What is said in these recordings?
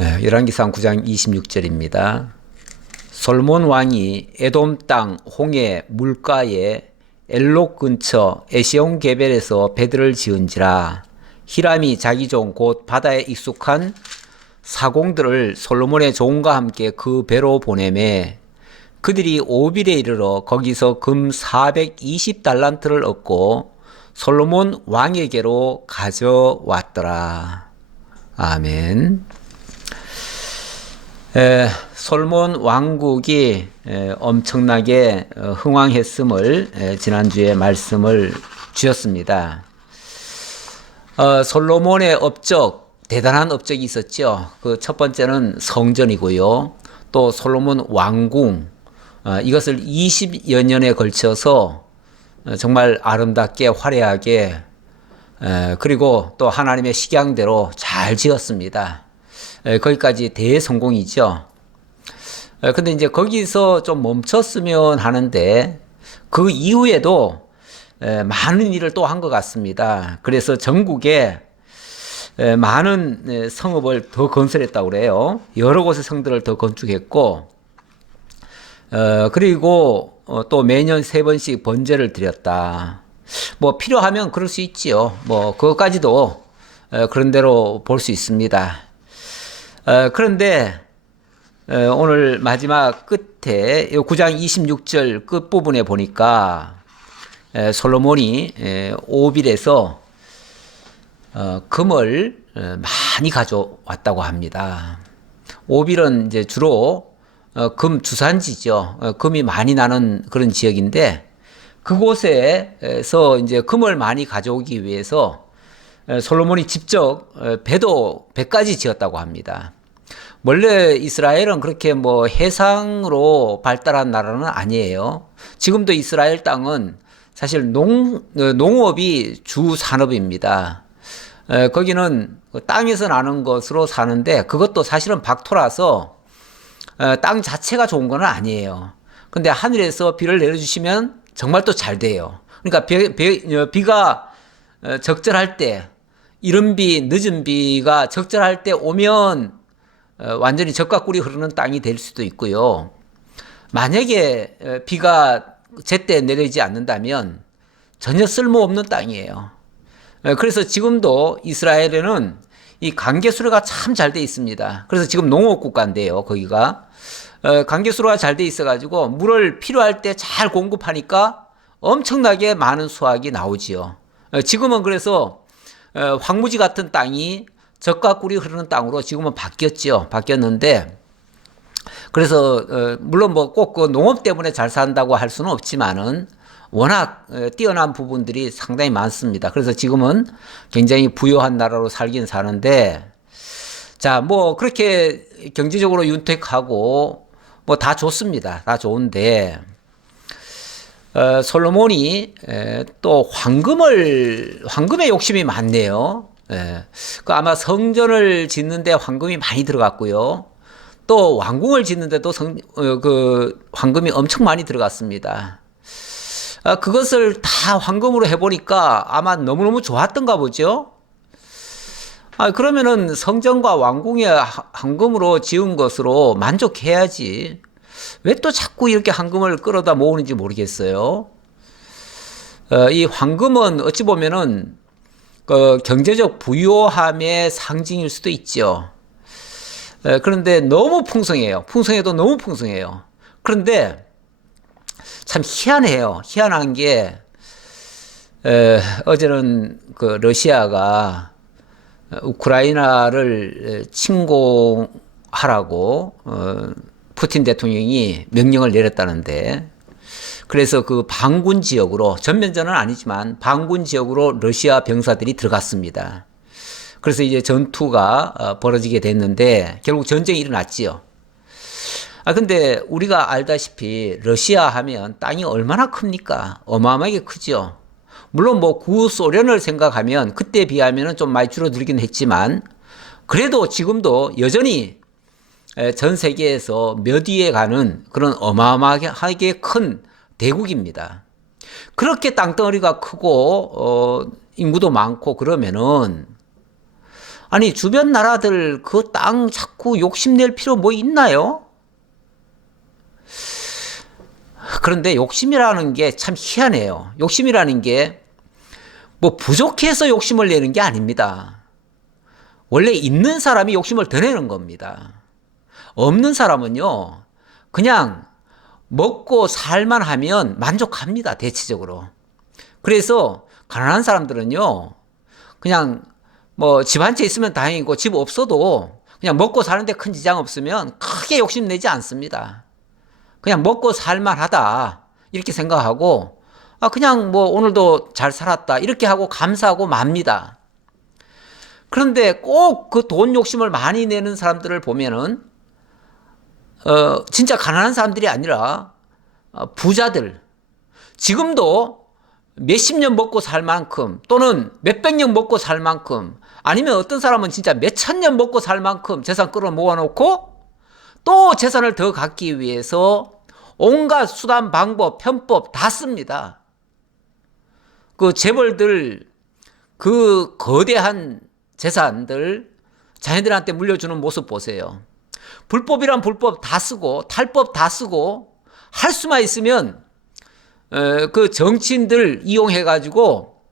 열왕기상 9장 26절입니다. 솔몬 왕이 에돔 땅 홍해 물가에 엘록 근처 에시온 게벨에서 배들을 지은지라. 히람이 자기 종 곧 바다에 익숙한 사공들을 솔로몬의 종과 함께 그 배로 보내매 그들이 오빌에 이르러 거기서 금 420달란트를 얻고 솔로몬 왕에게로 가져왔더라. 아멘. 솔몬 왕국이 엄청나게 흥왕했음을 지난주에 말씀을 주셨습니다. 솔로몬의 업적, 대단한 업적이 있었죠. 그 첫 번째는 성전이고요. 또 솔로몬 왕궁, 이것을 20여 년에 걸쳐서 정말 아름답게 화려하게 그리고 또 하나님의 식양대로 잘 지었습니다. 거기까지 대성공이죠. 근데 이제 거기서 좀 멈췄으면 하는데 그 이후에도 많은 일을 또 한 것 같습니다. 그래서 전국에 많은 성읍을 더 건설했다고 그래요. 여러 곳의 성들을 더 건축했고, 그리고 또 매년 3번씩 번제를 드렸다. 뭐 필요하면 그럴 수 있지요. 뭐 그것까지도 그런 대로 볼 수 있습니다. 그런데 오늘 마지막 끝에 9장 26절 끝부분에 보니까 솔로몬이 오빌에서 금을 많이 가져왔다고 합니다. 오빌은 이제 주로 금 주산지죠. 금이 많이 나는 그런 지역인데 그곳에서 이제 금을 많이 가져오기 위해서 솔로몬이 직접 배도 100가지 지었다고 합니다. 원래 이스라엘은 그렇게 뭐 해상으로 발달한 나라는 아니에요. 지금도 이스라엘 땅은 사실 농업이 주 산업입니다. 거기는 땅에서 나는 것으로 사는데 그것도 사실은 박토라서 땅 자체가 좋은 건 아니에요. 근데 하늘에서 비를 내려주시면 정말 또 잘 돼요. 그러니까 비가 적절할 때, 이른 비, 늦은 비가 적절할 때 오면 완전히 적과 꿀이 흐르는 땅이 될 수도 있고요. 만약에 비가 제때 내리지 않는다면 전혀 쓸모없는 땅이에요. 그래서 지금도 이스라엘에는 이 관계 수로가 참 잘 돼 있습니다. 그래서 지금 농업 국가인데요, 거기가. 관계 수로가 잘 돼 있어가지고 물을 필요할 때 잘 공급하니까 엄청나게 많은 수확이 나오지요. 지금은 그래서 황무지 같은 땅이 적과 꿀이 흐르는 땅으로 지금은 바뀌었는데, 그래서 물론 뭐 꼭 그 농업 때문에 잘 산다고 할 수는 없지만은 워낙 뛰어난 부분들이 상당히 많습니다. 그래서 지금은 굉장히 부유한 나라로 살긴 사는데, 자, 뭐 그렇게 경제적으로 윤택하고 뭐 다 좋습니다. 다 좋은데 솔로몬이 또 황금에 욕심이 많네요. 그 아마 성전을 짓는데 황금이 많이 들어갔고요. 또 왕궁을 짓는데도 그 황금이 엄청 많이 들어갔습니다. 그것을 다 황금으로 해보니까 아마 너무너무 좋았던가 보죠. 그러면은 성전과 왕궁에 황금으로 지은 것으로 만족해야지. 왜 또 자꾸 이렇게 황금을 끌어다 모으는지 모르겠어요. 이 황금은 어찌 보면은 그 경제적 부유함의 상징일 수도 있죠. 그런데 너무 풍성해요. 풍성해도 너무 풍성해요. 그런데 참 희한해요. 희한한 게 어제는 그 러시아가 우크라이나를 침공하라고 푸틴 대통령이 명령을 내렸다는데, 그래서 그 반군 지역으로, 전면전은 아니지만 반군 지역으로 러시아 병사들이 들어갔습니다. 그래서 이제 전투가 벌어지게 됐는데 결국 전쟁이 일어났지요. 근데 우리가 알다시피 러시아 하면 땅이 얼마나 큽니까? 어마어마하게 크죠. 물론 뭐 구소련을 생각하면 그때에 비하면 좀 많이 줄어들긴 했지만 그래도 지금도 여전히 전 세계에서 몇 위에 가는 그런 어마어마하게 큰 대국입니다. 그렇게 땅덩어리가 크고 인구도 많고 그러면은 아니, 주변 나라들 그 땅 자꾸 욕심낼 필요 뭐 있나요? 그런데 욕심이라는 게 참 희한해요. 욕심이라는 게 뭐 부족해서 욕심을 내는 게 아닙니다. 원래 있는 사람이 욕심을 더 내는 겁니다. 없는 사람은요, 그냥 먹고 살만 하면 만족합니다, 대체적으로. 그래서 가난한 사람들은요, 그냥 뭐 집 한 채 있으면 다행이고 집 없어도 그냥 먹고 사는데 큰 지장 없으면 크게 욕심내지 않습니다. 그냥 먹고 살만하다 이렇게 생각하고 그냥 뭐 오늘도 잘 살았다 이렇게 하고 감사하고 맙니다. 그런데 꼭 그 돈 욕심을 많이 내는 사람들을 보면은 진짜 가난한 사람들이 아니라 부자들, 지금도 몇십 년 먹고 살 만큼 또는 몇백 년 먹고 살 만큼, 아니면 어떤 사람은 진짜 몇천 년 먹고 살 만큼 재산 끌어 모아놓고 또 재산을 더 갖기 위해서 온갖 수단, 방법, 편법 다 씁니다. 그 재벌들 그 거대한 재산들 자녀들한테 물려주는 모습 보세요. 불법이란 불법 다 쓰고 탈법 다 쓰고, 할 수만 있으면 그 정치인들 이용해가지고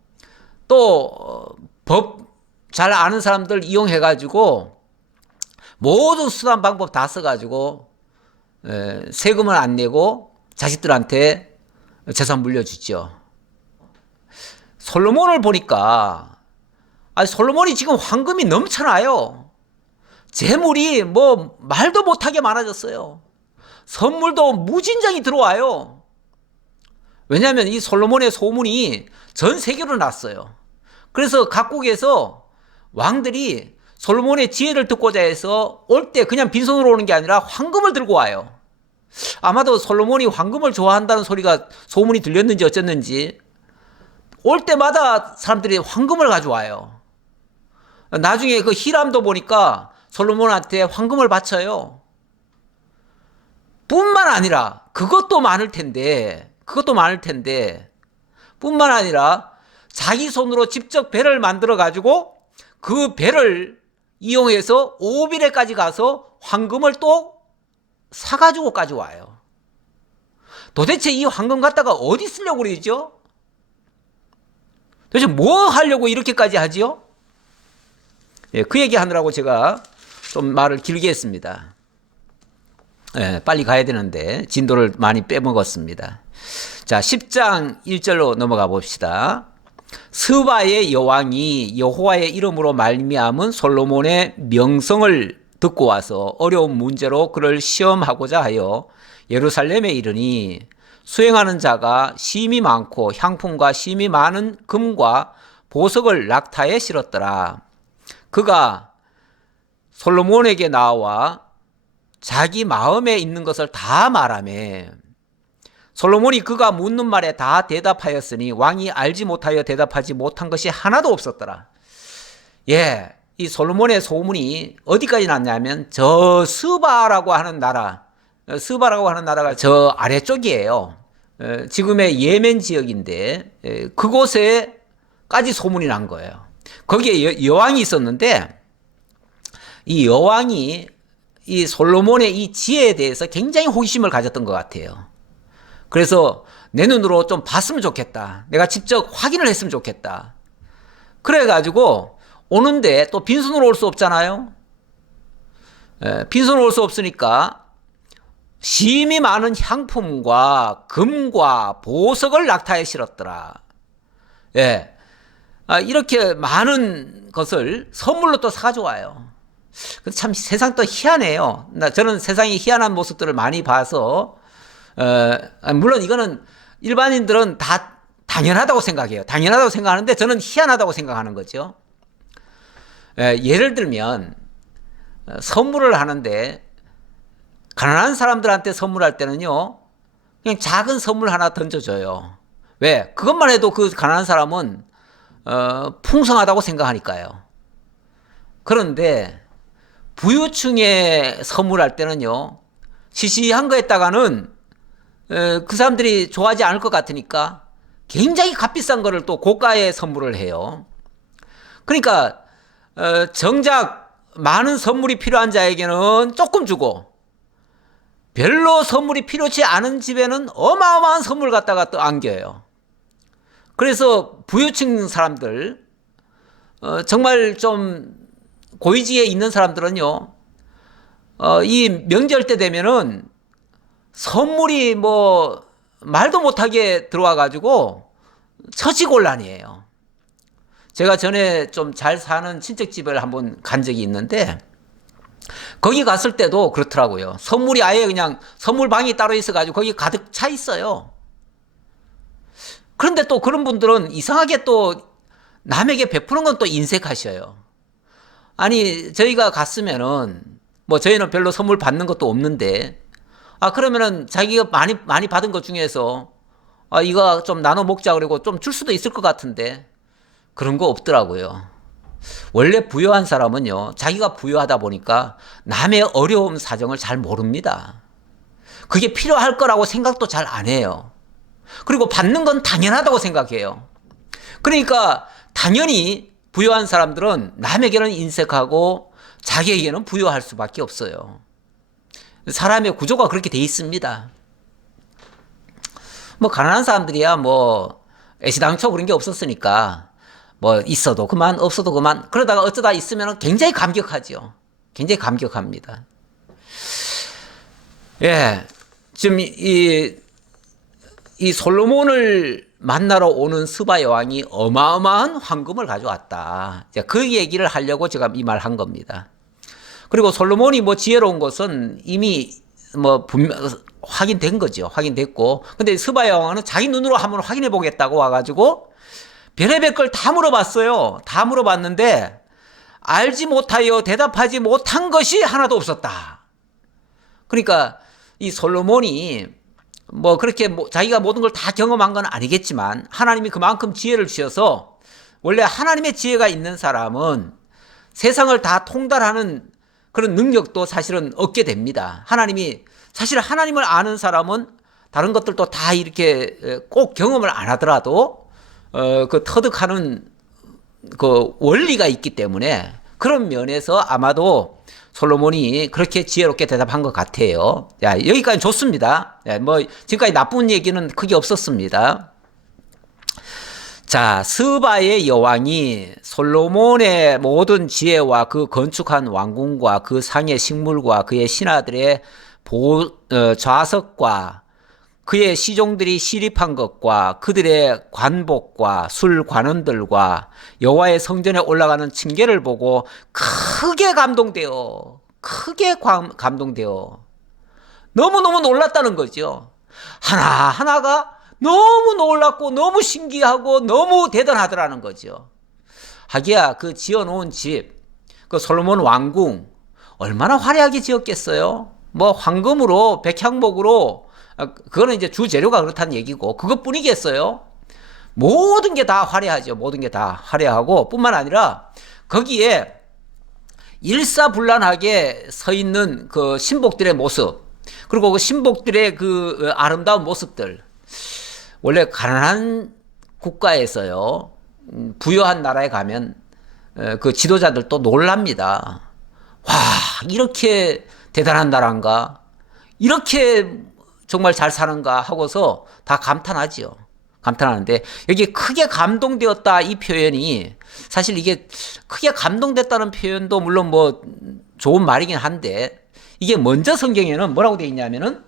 또 법 잘 아는 사람들 이용해가지고 모든 수단 방법 다 써가지고 세금을 안 내고 자식들한테 재산 물려주죠. 솔로몬을 보니까 솔로몬이 지금 황금이 넘쳐나요. 재물이 뭐 말도 못하게 많아졌어요. 선물도 무진장이 들어와요. 왜냐하면 이 솔로몬의 소문이 전 세계로 났어요. 그래서 각국에서 왕들이 솔로몬의 지혜를 듣고자 해서 올 때 그냥 빈손으로 오는 게 아니라 황금을 들고 와요. 아마도 솔로몬이 황금을 좋아한다는 소리가 소문이 들렸는지 어쨌는지 올 때마다 사람들이 황금을 가져와요. 나중에 그 히람도 보니까 솔로몬한테 황금을 바쳐요. 뿐만 아니라 그것도 많을 텐데 뿐만 아니라 자기 손으로 직접 배를 만들어 가지고 그 배를 이용해서 오빌에까지 가서 황금을 또 사가지고 가져와요. 도대체 이 황금 갖다가 어디 쓰려고 그러죠? 도대체 뭐 하려고 이렇게까지 하지요? 그 얘기 하느라고 제가 좀 말을 길게 했습니다. 빨리 가야 되는데 진도를 많이 빼먹었습니다. 자, 10장 1절로 넘어가 봅시다. 스바의 여왕이 여호와의 이름으로 말미암은 솔로몬의 명성을 듣고 와서 어려운 문제로 그를 시험하고자 하여 예루살렘에 이르니 수행하는 자가 심히 많고 향품과 심히 많은 금과 보석을 낙타에 실었더라. 그가 솔로몬에게 나와 자기 마음에 있는 것을 다 말하매 솔로몬이 그가 묻는 말에 다 대답하였으니 왕이 알지 못하여 대답하지 못한 것이 하나도 없었더라. 이 솔로몬의 소문이 어디까지 났냐면 저 스바라고 하는 나라가 저 아래쪽이에요. 지금의 예멘 지역인데 그곳에까지 소문이 난 거예요. 거기에 여왕이 있었는데 이 여왕이 이 솔로몬의 이 지혜에 대해서 굉장히 호기심을 가졌던 것 같아요. 그래서 내 눈으로 좀 봤으면 좋겠다. 내가 직접 확인을 했으면 좋겠다. 그래가지고 오는데 또 빈손으로 올 수 없잖아요. 빈손으로 올 수 없으니까 심히 많은 향품과 금과 보석을 낙타에 실었더라. 이렇게 많은 것을 선물로 또 사가져와요. 근데 참 세상 또 희한해요. 저는 세상의 희한한 모습들을 많이 봐서 물론 이거는 일반인들은 다 당연하다고 생각해요. 당연하다고 생각하는데 저는 희한하다고 생각하는 거죠. 예를 들면 선물을 하는데 가난한 사람들한테 선물할 때는요, 그냥 작은 선물 하나 던져줘요. 왜? 그것만 해도 그 가난한 사람은 풍성하다고 생각하니까요. 그런데 부유층에 선물할 때는요, 시시한 거에다가는 그 사람들이 좋아하지 않을 것 같으니까 굉장히 값비싼 거를 또 고가의 선물을 해요. 그러니까 정작 많은 선물이 필요한 자에게는 조금 주고 별로 선물이 필요치 않은 집에는 어마어마한 선물 갖다가 또 안겨요. 그래서 부유층 사람들, 정말 좀 고위직에 있는 사람들은요, 이 명절 때 되면은 선물이 뭐 말도 못하게 들어와가지고 처치곤란이에요. 제가 전에 좀 잘 사는 친척집을 한번 간 적이 있는데 거기 갔을 때도 그렇더라고요. 선물이 아예 그냥 선물방이 따로 있어가지고 거기 가득 차 있어요. 그런데 또 그런 분들은 이상하게 또 남에게 베푸는 건 또 인색하셔요. 아니, 저희가 갔으면은 뭐 저희는 별로 선물 받는 것도 없는데 그러면은 자기가 많이 받은 것 중에서 이거 좀 나눠 먹자 그러고 좀 줄 수도 있을 것 같은데 그런 거 없더라고요. 원래 부유한 사람은요, 자기가 부유하다 보니까 남의 어려움 사정을 잘 모릅니다. 그게 필요할 거라고 생각도 잘 안 해요. 그리고 받는 건 당연하다고 생각해요. 그러니까 당연히 부유한 사람들은 남에게는 인색하고 자기에게는 부유할 수밖에 없어요. 사람의 구조가 그렇게 돼 있습니다. 뭐 가난한 사람들이야 뭐 애시당초 그런 게 없었으니까 뭐 있어도 그만 없어도 그만 그러다가 어쩌다 있으면 굉장히 감격하죠. 굉장히 감격합니다. 예, 지금 이 솔로몬을 만나러 오는 스바 여왕이 어마어마한 황금을 가져왔다. 그 얘기를 하려고 제가 이 말 한 겁니다. 그리고 솔로몬이 뭐 지혜로운 것은 이미 뭐 확인된 거죠. 확인됐고. 근데 스바 여왕은 자기 눈으로 한번 확인해 보겠다고 와가지고 별의별 걸 다 물어봤어요. 다 물어봤는데 알지 못하여 대답하지 못한 것이 하나도 없었다. 그러니까 이 솔로몬이 뭐 그렇게 자기가 모든 걸 다 경험한 건 아니겠지만 하나님이 그만큼 지혜를 주셔서 원래 하나님의 지혜가 있는 사람은 세상을 다 통달하는 그런 능력도 사실은 얻게 됩니다. 사실 하나님을 아는 사람은 다른 것들도 다 이렇게 꼭 경험을 안 하더라도 그 터득하는 그 원리가 있기 때문에 그런 면에서 아마도 솔로몬이 그렇게 지혜롭게 대답한 것 같아요. 야, 여기까지 좋습니다. 야, 뭐 지금까지 나쁜 얘기는 크게 없었습니다. 자, 스바의 여왕이 솔로몬의 모든 지혜와 그 건축한 왕궁과 그 상의 식물과 그의 신하들의 좌석과 그의 시종들이 시립한 것과 그들의 관복과 술 관원들과 여호와의 성전에 올라가는 층계를 보고 크게 감동되어 너무너무 놀랐다는 거죠. 하나하나가 너무 놀랍고 너무 신기하고 너무 대단하더라는 거죠. 하기야 그 지어놓은 집, 그 솔로몬 왕궁 얼마나 화려하게 지었겠어요. 뭐 황금으로 백향목으로 그거는 이제 주 재료가 그렇다는 얘기고 그것뿐이겠어요. 모든 게 다 화려하죠. 모든 게 다 화려하고 뿐만 아니라 거기에 일사불란하게 서 있는 그 신복들의 모습 그리고 그 신복들의 그 아름다운 모습들 원래 가난한 국가에서요 부유한 나라에 가면 그 지도자들도 놀랍니다. 와, 이렇게 대단한 나라인가 이렇게 정말 잘 사는가 하고서 다 감탄하지요. 감탄하는데 여기 크게 감동되었다 이 표현이 사실 이게 크게 감동됐다는 표현도 물론 뭐 좋은 말이긴 한데 이게 먼저 성경에는 뭐라고 되어 있냐면은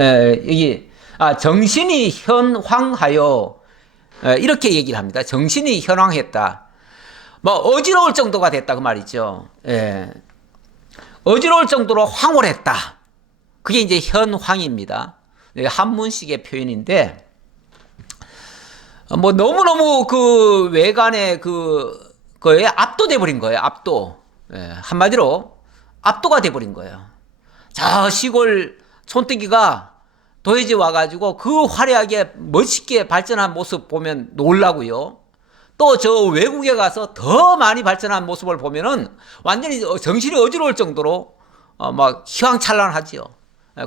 여기 정신이 현황하여 이렇게 얘기를 합니다. 정신이 현황했다. 뭐 어지러울 정도가 됐다 그 말이죠. 예. 어지러울 정도로 황홀했다. 그게 이제 현황입니다. 한문식의 표현인데 뭐 너무너무 그 외관의 그거에 압도돼 버린 거예요. 압도. 예. 한마디로 압도가 돼 버린 거예요. 저 시골 촌뜨기가 도해지 와가지고 그 화려하게 멋있게 발전한 모습 보면 놀라고요. 또 저 외국에 가서 더 많이 발전한 모습을 보면은 완전히 정신이 어지러울 정도로 막 휘황찬란하지요.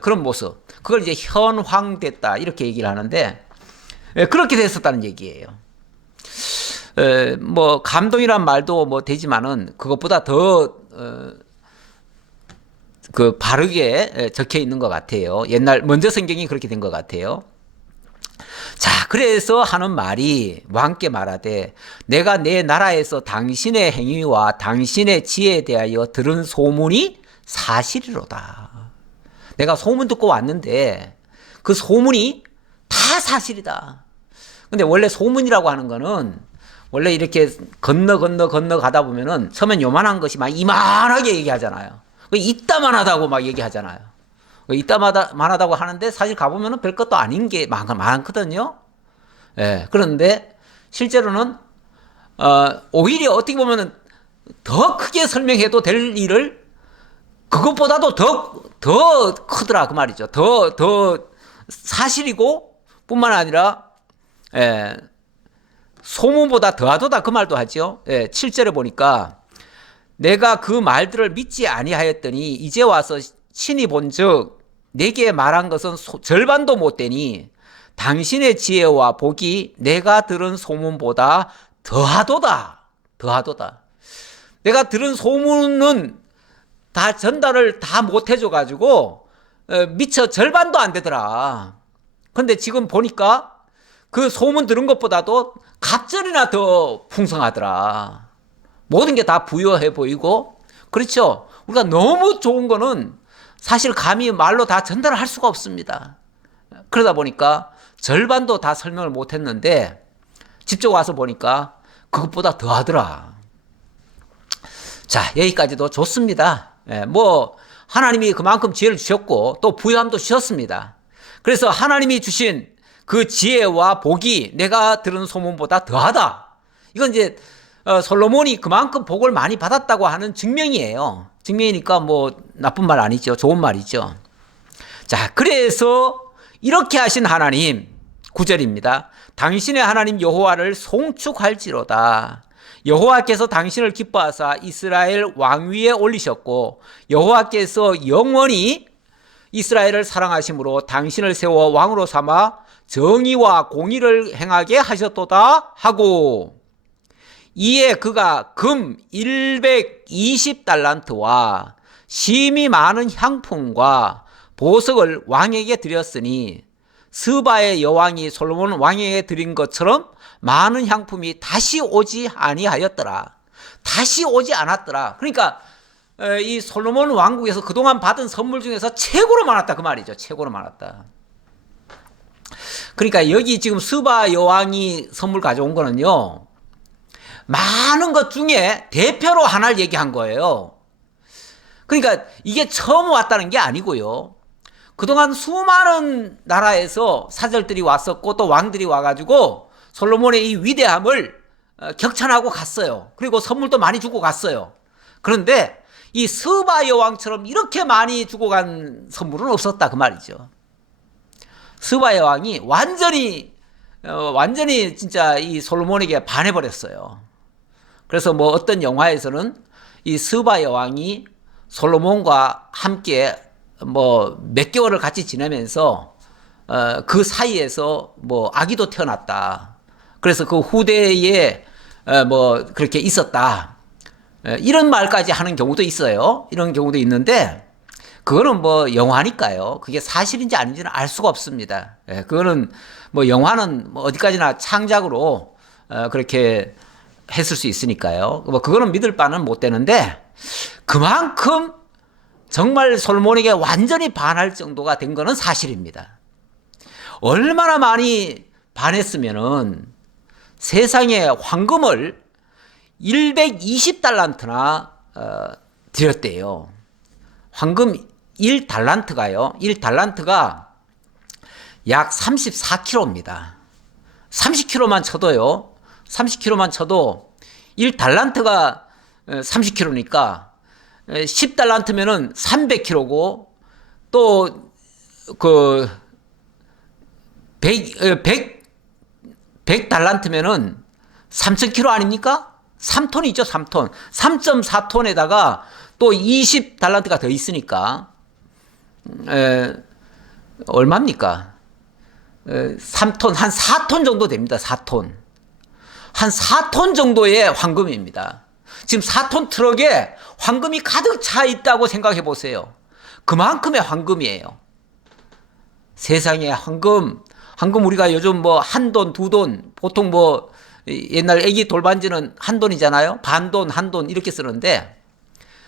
그런 모습. 그걸 이제 현황됐다 이렇게 얘기를 하는데 그렇게 됐었다는 얘기예요. 뭐 감동이란 말도 뭐 되지만은 그것보다 더 그 바르게 적혀 있는 것 같아요. 옛날 먼저 성경이 그렇게 된 것 같아요. 자, 그래서 하는 말이 왕께 말하되 내가 내 나라에서 당신의 행위와 당신의 지혜에 대하여 들은 소문이 사실이로다. 내가 소문 듣고 왔는데 그 소문이 다 사실이다. 근데 원래 소문이라고 하는 거는 원래 이렇게 건너 가다 보면은 처음엔 요만한 것이 막 이만하게 얘기하잖아요. 이따만하다고 막 얘기하잖아요. 이따만하다고 하는데 사실 가보면은 별 것도 아닌 게 많거든요. 예. 그런데 실제로는 오히려 어떻게 보면은 더 크게 설명해도 될 일을 그것보다도 더 크더라 그 말이죠. 더 사실이고 뿐만 아니라 소문보다 더하도다 그 말도 하죠. 7절에 보니까 내가 그 말들을 믿지 아니하였더니 이제 와서 친히 본즉 내게 말한 것은 절반도 못 되니 당신의 지혜와 복이 내가 들은 소문보다 더하도다. 내가 들은 소문은 다 전달을 다 못 해줘가지고 미처 절반도 안 되더라. 근데 지금 보니까 그 소문 들은 것보다도 갑절이나 더 풍성하더라. 모든 게 다 부유해 보이고, 그렇죠? 우리가 너무 좋은 거는 사실 감히 말로 다 전달을 할 수가 없습니다. 그러다 보니까 절반도 다 설명을 못 했는데 직접 와서 보니까 그것보다 더 하더라. 자, 여기까지도 좋습니다. 뭐 하나님이 그만큼 지혜를 주셨고 또 부유함도 주셨습니다. 그래서 하나님이 주신 그 지혜와 복이 내가 들은 소문보다 더하다. 이건 이제 솔로몬이 그만큼 복을 많이 받았다고 하는 증명이에요. 증명이니까 뭐 나쁜 말 아니죠. 좋은 말이죠. 자, 그래서 이렇게 하신 하나님 9절입니다. 당신의 하나님 여호와를 송축할지로다. 여호와께서 당신을 기뻐하사 이스라엘 왕위에 올리셨고 여호와께서 영원히 이스라엘을 사랑하심으로 당신을 세워 왕으로 삼아 정의와 공의를 행하게 하셨도다 하고 이에 그가 금 120달란트와 심이 많은 향품과 보석을 왕에게 드렸으니 스바의 여왕이 솔로몬 왕에게 드린 것처럼 많은 향품이 다시 오지 아니하였더라. 다시 오지 않았더라. 그러니까 이 솔로몬 왕국에서 그동안 받은 선물 중에서 최고로 많았다 그 말이죠. 최고로 많았다. 그러니까 여기 지금 스바 여왕이 선물 가져온 거는요, 많은 것 중에 대표로 하나를 얘기한 거예요. 그러니까 이게 처음 왔다는 게 아니고요. 그동안 수많은 나라에서 사절들이 왔었고 또 왕들이 와가지고 솔로몬의 이 위대함을 격찬하고 갔어요. 그리고 선물도 많이 주고 갔어요. 그런데 이 스바 여왕처럼 이렇게 많이 주고 간 선물은 없었다 그 말이죠. 스바 여왕이 완전히 진짜 이 솔로몬에게 반해버렸어요. 그래서 뭐 어떤 영화에서는 이 스바 여왕이 솔로몬과 함께 뭐 몇 개월을 같이 지내면서 그 사이에서 뭐 아기도 태어났다. 그래서 그 후대에 뭐 그렇게 있었다. 이런 말까지 하는 경우도 있어요. 이런 경우도 있는데 그거는 뭐 영화니까요. 그게 사실인지 아닌지는 알 수가 없습니다. 그거는 뭐 영화는 뭐 어디까지나 창작으로 그렇게 했을 수 있으니까요. 뭐 그거는 믿을 바는 못 되는데 그만큼 정말 솔로몬에게 완전히 반할 정도가 된 거는 사실입니다. 얼마나 많이 반했으면은 세상에 황금을 120달란트나 드렸대요. 황금 1달란트가요. 1달란트가 약 34kg입니다. 30kg만 쳐도요. 30kg만 쳐도 1달란트가 30kg니까 10달란트면은 300kg고 또 그 100달란트면은 3000kg 아닙니까? 3톤이죠, 3톤. 3.4톤에다가 또 20달란트가 더 있으니까 얼마입니까? 3톤, 한 4톤 정도 됩니다. 4톤. 한 4톤 정도의 황금입니다. 지금 4톤 트럭에 황금이 가득 차 있다고 생각해 보세요. 그만큼의 황금이에요. 세상에 황금 우리가 요즘 뭐 한 돈, 두 돈, 보통 뭐 옛날 애기 돌반지는 한 돈이잖아요. 반 돈, 한 돈 이렇게 쓰는데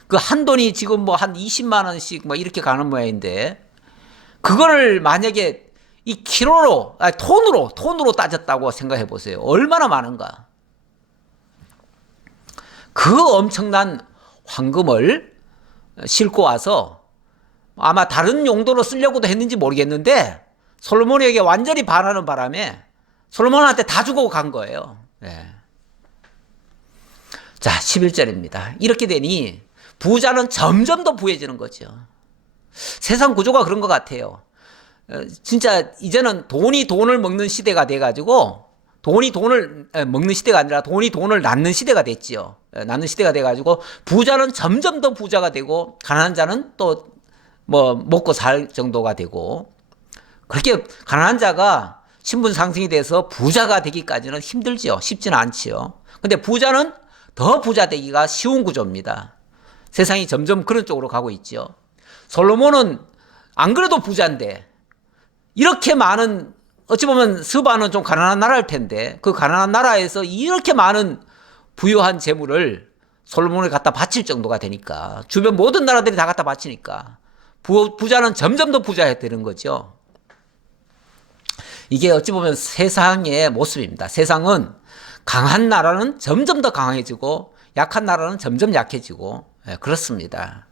그 한 돈이 지금 뭐 한 20만 원씩 뭐 이렇게 가는 모양인데 그거를 만약에 이 킬로로, 톤으로 따졌다고 생각해 보세요. 얼마나 많은가. 그 엄청난 황금을 싣고 와서 아마 다른 용도로 쓰려고도 했는지 모르겠는데 솔로몬에게 완전히 반하는 바람에 솔로몬한테 다 주고 간 거예요. 네. 자, 11절입니다. 이렇게 되니 부자는 점점 더 부해지는 거죠. 세상 구조가 그런 것 같아요. 진짜 이제는 돈이 돈을 먹는 시대가 돼가지고 돈이 돈을 먹는 시대가 아니라 돈이 돈을 낳는 시대가 됐지요. 낳는 시대가 돼가지고 부자는 점점 더 부자가 되고 가난한 자는 또 뭐 먹고 살 정도가 되고 그렇게 가난한 자가 신분 상승이 돼서 부자가 되기까지는 힘들지요. 쉽지는 않지요. 근데 부자는 더 부자 되기가 쉬운 구조입니다. 세상이 점점 그런 쪽으로 가고 있죠. 솔로몬은 안 그래도 부자인데 이렇게 많은 어찌 보면 스바는 좀 가난한 나라일 텐데 그 가난한 나라에서 이렇게 많은 부유한 재물을 솔로몬에 갖다 바칠 정도가 되니까 주변 모든 나라들이 다 갖다 바치니까 부자는 점점 더 부자가 되는 거죠. 이게 어찌 보면 세상의 모습입니다. 세상은 강한 나라는 점점 더 강해지고 약한 나라는 점점 약해지고 그렇습니다.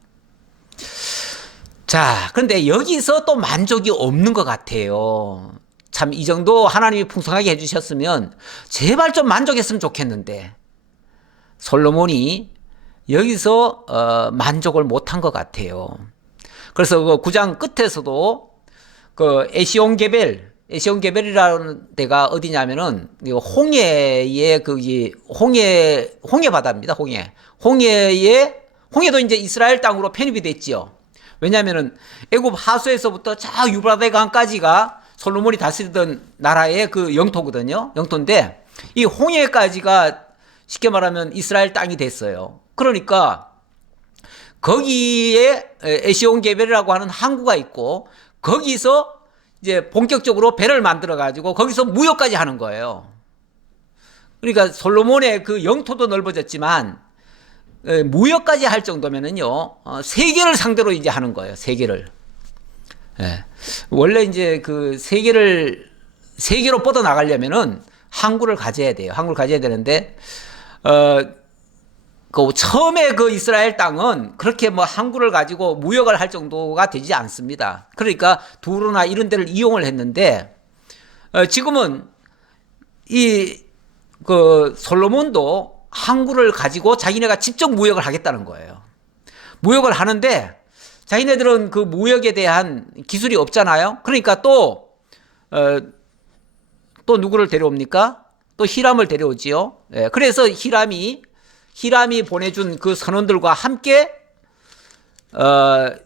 자, 그런데 여기서 또 만족이 없는 것 같아요. 참 이 정도 하나님이 풍성하게 해주셨으면 제발 좀 만족했으면 좋겠는데 솔로몬이 여기서 만족을 못한 것 같아요. 그래서 그 9장 끝에서도 그 에시온게벨이라는 데가 어디냐면은 홍해의 홍해 바다입니다. 홍해도 이제 이스라엘 땅으로 편입이 됐지요. 왜냐하면은 애굽 하수에서부터 저 유브라데 강까지가 솔로몬이 다스리던 나라의 그 영토거든요. 영토인데 이 홍해까지가 쉽게 말하면 이스라엘 땅이 됐어요. 그러니까 거기에 에시온게벨이라고 하는 항구가 있고 거기서 이제 본격적으로 배를 만들어 가지고 거기서 무역까지 하는 거예요. 그러니까 솔로몬의 그 영토도 넓어졌지만 무역까지 할 정도면은요 세계를 상대로 이제 하는 거예요. 세계를. 원래 이제 그 세계로 뻗어 나가려면은 항구를 가져야 돼요. 항구를 가져야 되는데 그 처음에 그 이스라엘 땅은 그렇게 뭐 항구를 가지고 무역을 할 정도가 되지 않습니다. 그러니까 두루나 이런 데를 이용을 했는데 지금은 이 그 솔로몬도 항구를 가지고 자기네가 직접 무역을 하겠다는 거예요. 무역을 하는데 자기네들은 그 무역에 대한 기술이 없잖아요. 그러니까 또 누구를 데려옵니까? 또 히람을 데려오지요. 그래서 히람이 보내준 그 선원들과 함께 9장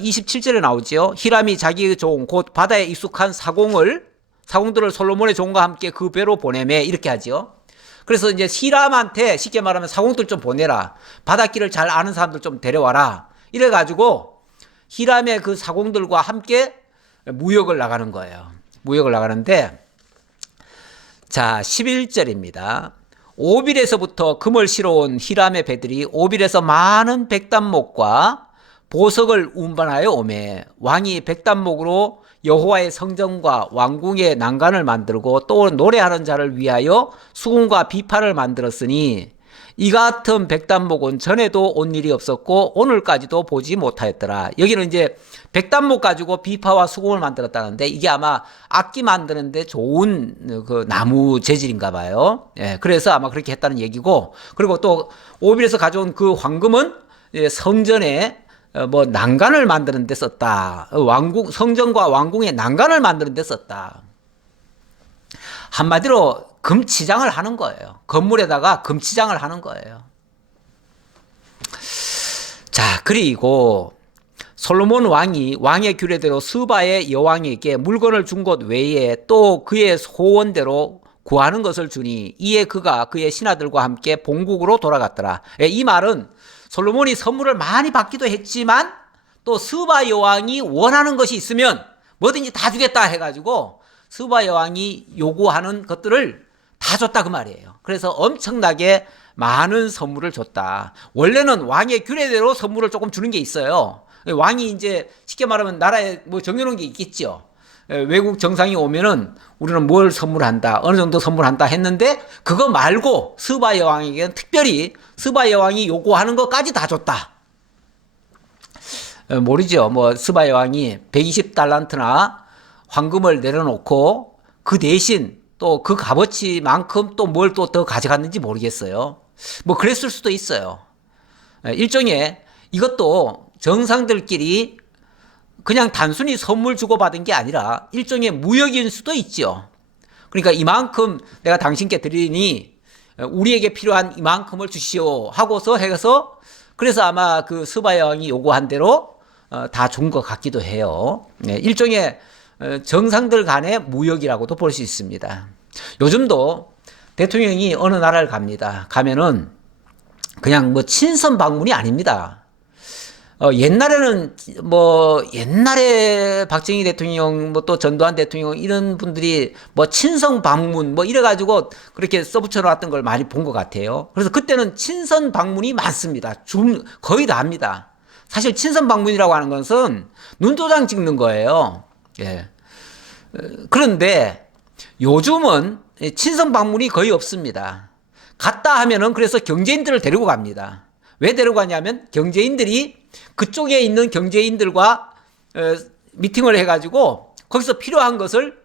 27절에 나오지요. 히람이 자기 종 곧 바다에 익숙한 사공들을 솔로몬의 종과 함께 그 배로 보내매 이렇게 하지요. 그래서 이제 히람한테 쉽게 말하면 사공들 좀 보내라. 바닷길을 잘 아는 사람들 좀 데려와라. 이래 가지고 히람의 그 사공들과 함께 무역을 나가는 거예요. 무역을 나가는데 자, 11절입니다. 오빌에서부터 금을 실어온 히람의 배들이 오빌에서 많은 백단목과 보석을 운반하여 오매 왕이 백단목으로 여호와의 성전과 왕궁의 난간을 만들고 또 노래하는 자를 위하여 수금과 비파를 만들었으니 이 같은 백단목은 전에도 온 일이 없었고 오늘까지도 보지 못하였더라. 여기는 이제 백단목 가지고 비파와 수금을 만들었다는데 이게 아마 악기 만드는데 좋은 그 나무 재질인가 봐요. 그래서 아마 그렇게 했다는 얘기고, 그리고 또 오빌에서 가져온 그 황금은 성전에 뭐 난간을 만드는 데 썼다. 성전과 왕궁의 난간을 만드는 데 썼다. 한마디로 금치장을 하는 거예요. 건물에다가 금치장을 하는 거예요. 자, 그리고 솔로몬 왕이 왕의 규례대로 스바의 여왕에게 물건을 준 것 외에 또 그의 소원대로 구하는 것을 주니 이에 그가 그의 신하들과 함께 본국으로 돌아갔더라. 이 말은 솔로몬이 선물을 많이 받기도 했지만 또 스바 여왕이 원하는 것이 있으면 뭐든지 다 주겠다 해가지고 스바 여왕이 요구하는 것들을 다 줬다 그 말이에요. 그래서 엄청나게 많은 선물을 줬다. 원래는 왕의 규례대로 선물을 조금 주는 게 있어요. 왕이 이제 쉽게 말하면 나라에 뭐 정해놓은 게 있겠죠. 외국 정상이 오면은 우리는 뭘 선물한다, 어느 정도 선물한다 했는데 그거 말고 스바 여왕에게는 특별히 스바 여왕이 요구하는 것까지 다 줬다. 모르죠. 뭐 스바 여왕이 120달란트나 황금을 내려놓고 그 대신 또 그 값어치만큼 또 뭘 또 더 가져갔는지 모르겠어요. 뭐 그랬을 수도 있어요. 일종의 이것도 정상들끼리 그냥 단순히 선물 주고받은 게 아니라 일종의 무역일 수도 있죠. 그러니까 이만큼 내가 당신께 드리니 우리에게 필요한 이만큼을 주시오 하고서 해서 그래서 아마 그 스바 여왕이 요구한 대로 다 준 것 같기도 해요. 일종의 정상들 간의 무역이라고도 볼 수 있습니다. 요즘도 대통령이 어느 나라를 갑니다. 가면은 그냥 뭐 친선 방문이 아닙니다. 옛날에는 옛날에 박정희 대통령 뭐 또 전두환 대통령 이런 분들이 뭐 친선 방문 뭐 이래가지고 그렇게 써붙여 놨던 걸 많이 본 것 같아요. 그래서 그때는 친선 방문이 많습니다. 거의 다 합니다. 사실 친선 방문이라고 하는 것은 눈도장 찍는 거예요. 예. 그런데 요즘은 친선 방문이 거의 없습니다. 갔다 하면은 그래서 경제인들을 데리고 갑니다. 왜 데리고 가냐면 경제인들이 그쪽에 있는 경제인들과 미팅을 해가지고 거기서 필요한 것을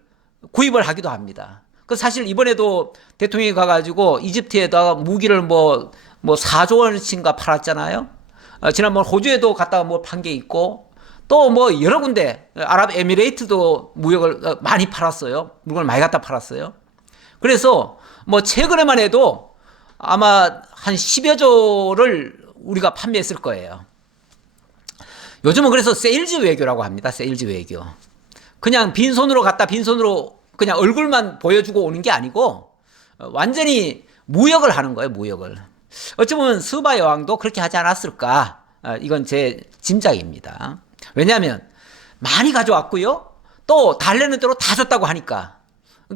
구입을 하기도 합니다. 그 사실 이번에도 대통령이 가가지고 이집트에다가 무기를 뭐 4조 원어치인가 팔았잖아요. 지난번 호주에도 갔다가 뭐 판 게 있고 또 뭐 여러 군데 아랍에미레이트도 무역을 많이 팔았어요. 물건을 많이 갖다 팔았어요. 그래서 뭐 최근에만 해도 아마 한 10여 조를 우리가 판매했을 거예요. 요즘은 그래서 세일즈 외교라고 합니다. 세일즈 외교. 그냥 빈손으로 갔다 빈손으로 그냥 얼굴만 보여주고 오는 게 아니고 완전히 무역을 하는 거예요. 무역을. 어찌 보면 스바 여왕도 그렇게 하지 않았을까. 이건 제 짐작입니다. 왜냐하면 많이 가져왔고요. 또 달래는 대로 다 줬다고 하니까.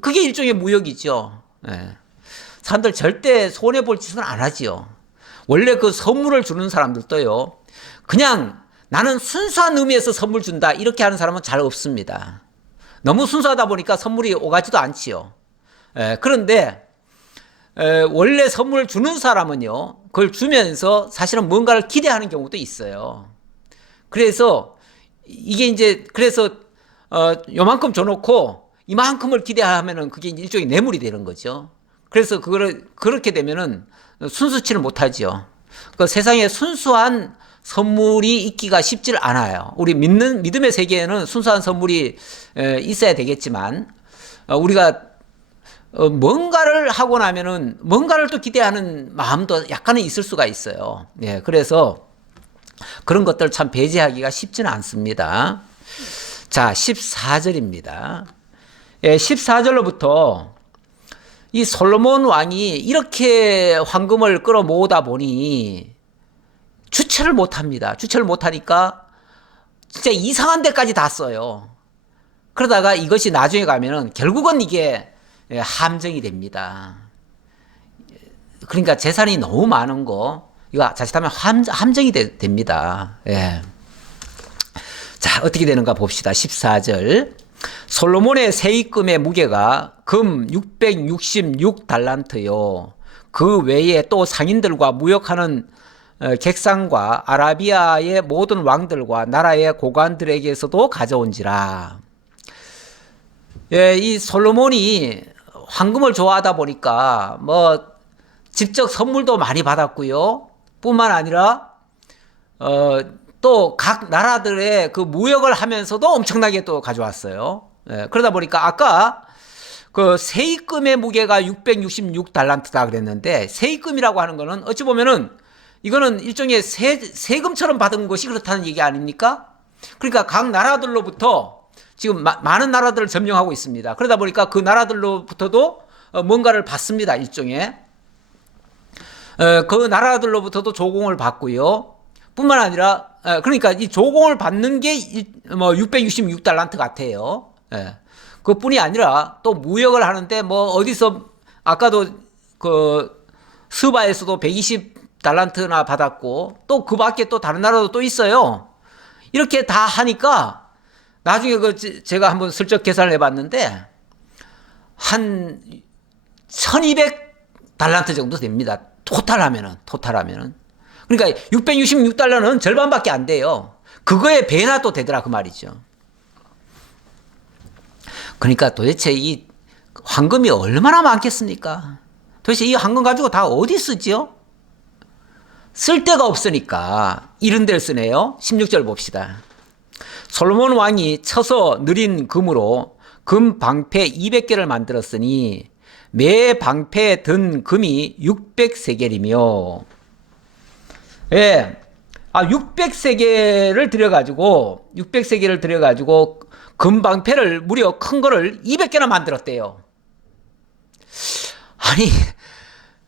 그게 일종의 무역이죠. 사람들 절대 손해볼 짓은 안 하지요. 원래 그 선물을 주는 사람들도요. 그냥 나는 순수한 의미에서 선물 준다 이렇게 하는 사람은 잘 없습니다. 너무 순수하다 보니까 선물이 오가지도 않지요. 그런데 원래 선물을 주는 사람은요. 그걸 주면서 사실은 뭔가를 기대하는 경우도 있어요. 그래서 이게 이제 그래서 요만큼 줘놓고 이만큼을 기대하면은 그게 일종의 뇌물이 되는 거죠. 그래서 그거를 그렇게 되면은 순수치를 못하죠. 그 세상에 순수한 선물이 있기가 쉽질 않아요. 우리 믿음의 세계에는 순수한 선물이 있어야 되겠지만 우리가 뭔가를 하고 나면은 뭔가를 또 기대하는 마음도 약간은 있을 수가 있어요. 예, 그래서 그런 것들 참 배제하기가 쉽지는 않습니다. 자, 14절입니다. 예, 14절로부터 이 솔로몬 왕이 이렇게 황금을 끌어모으다 보니 주체를 못합니다. 주체를 못하니까 진짜 이상한 데까지 다 써요. 그러다가 이것이 나중에 가면은 결국은 이게 함정이 됩니다. 그러니까 재산이 너무 많은 거 이거 자칫하면 함정이 됩니다. 예. 자, 어떻게 되는가 봅시다. 14절. 솔로몬의 세입금의 무게가 금 666달란트요. 그 외에 또 상인들과 무역하는 객상과 아라비아의 모든 왕들과 나라의 고관들에게서도 가져온지라. 예, 이 솔로몬이 황금을 좋아하다 보니까 뭐 직접 선물도 많이 받았고요. 뿐만 아니라 또 각 나라들의 그 무역을 하면서도 엄청나게 또 가져왔어요. 예, 그러다 보니까 아까 그 세입금의 무게가 666달란트다 그랬는데 세입금이라고 하는 거는 어찌 보면은 이거는 일종의 세금처럼 받은 것이 그렇다는 얘기 아닙니까? 그러니까 각 나라들로부터 지금 많은 나라들을 점령하고 있습니다. 그러다 보니까 그 나라들로부터도 뭔가를 받습니다. 일종의. 그 나라들로부터도 조공을 받고요. 뿐만 아니라 그러니까 이 조공을 받는 게 뭐 666달란트 같아요. 그뿐이 아니라 또 무역을 하는데 뭐 어디서 아까도 그 스바에서도 120달란트나 받았고 또 그 밖에 또 다른 나라도 또 있어요. 이렇게 다 하니까 나중에 제가 한번 슬쩍 계산을 해봤는데 한 1200달란트 정도 됩니다. 토탈하면은. 그러니까 666달러는 절반밖에 안 돼요. 그거에 배나 또 되더라 그 말이죠. 그러니까 도대체 이 황금이 얼마나 많겠습니까? 도대체 이 황금 가지고 다 어디 쓰지요? 쓸 데가 없으니까 이런 데를 쓰네요. 16절 봅시다. 솔로몬 왕이 쳐서 느린 금으로 금 방패 200개를 만들었으니 매 방패에 든 금이 600세겔이며 600세겔을 들여가지고 금 방패를 무려 큰 거를 200개나 만들었대요.